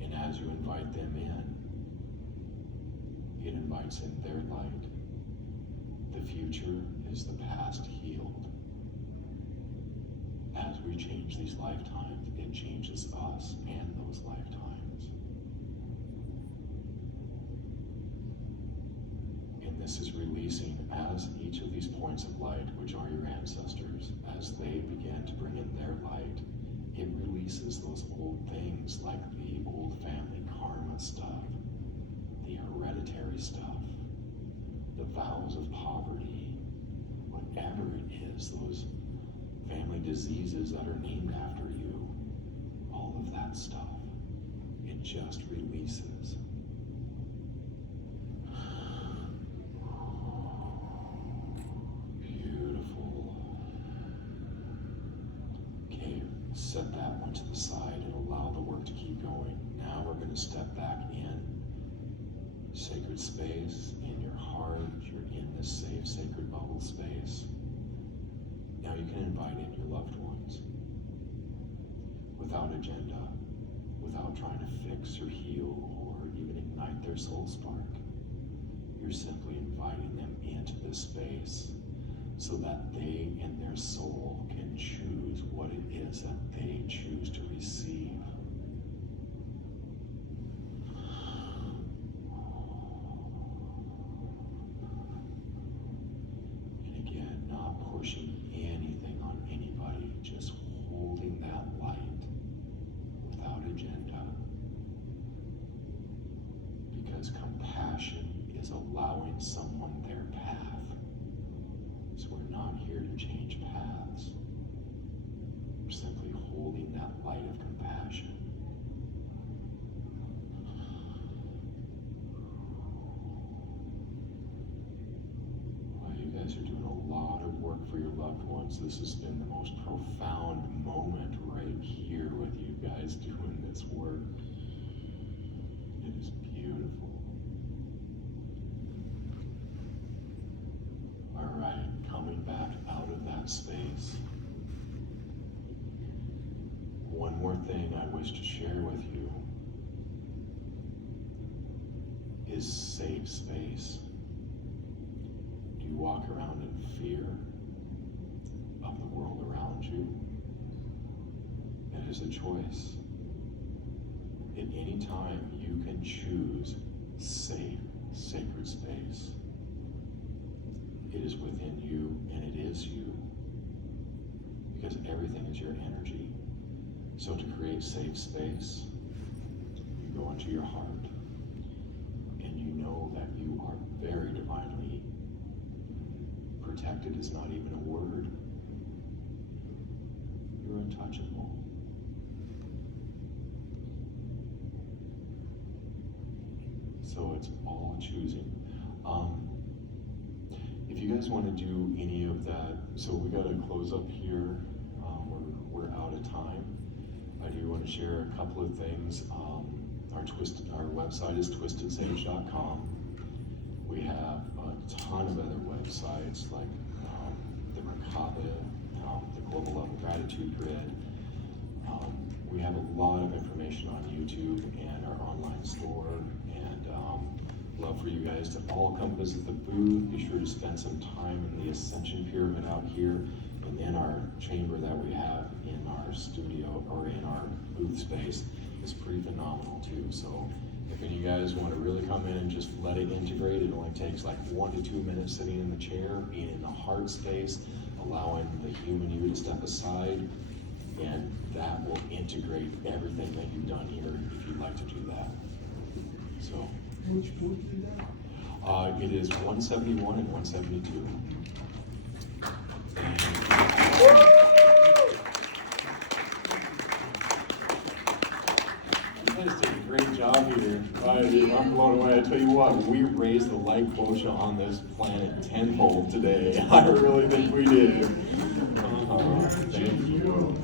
And as you invite them in, it invites in their light. The future is the past healed. As we change these lifetimes, it changes us and those lifetimes. And this is releasing as each of these points of light, which are your ancestors, as they begin to bring in their light, it releases those old things like the old family karma stuff, the hereditary stuff, the vows of poverty, whatever it is, those family diseases that are named after you, all of that stuff, it just releases. Beautiful. Okay, set that one to the side and allow the work to keep going. Now we're going to step back in. Sacred space, in your heart, you're in this safe, sacred bubble space. Now you can invite in your loved ones without agenda, without trying to fix or heal or even ignite their soul spark. You're simply inviting them into this space so that they and their soul can choose what it is that they choose to receive. And again, not pushing anything on anybody, just holding that light without agenda. Because compassion is allowing someone their path. So we're not here to change paths. We're simply holding that light of compassion. Well, you guys are doing a lot of work for your loved ones. This has been the most profound moment right here with you guys doing this work. It is beautiful. All right, coming back out of that space. One more thing I wish to share with you is safe space. Do you walk around in fear of the world around you? It is a choice. At any time, you can choose safe, sacred space. It is within you, and it is you. because everything is your energy. So to create safe space, you go into your heart and you know that you are very divinely protected is not even a word. You're untouchable. So it's all choosing. If you guys want to do any of that, so we got to close up here. We're out of time. I do want to share a couple of things. Our website is twistedsage.com. We have a ton of other websites like the Merkaba, the Global Level Gratitude Grid. We have a lot of information on YouTube and our online store, and love for you guys to all come visit the booth. Be sure to spend some time in the Ascension Pyramid out here, and in our chamber that we have in our studio or in our booth space is pretty phenomenal too. So if any of you guys want to really come in and just let it integrate, it only takes like 1 to 2 minutes sitting in the chair, being in the heart space, allowing the human you to step aside, and that will integrate everything that you've done here if you'd like to do that. So Which booth is that? it is 171 and 172. You guys did a great job here. I'm blown away. I tell you what, we raised the light quotient on this planet tenfold today. I really think we did. Thank you.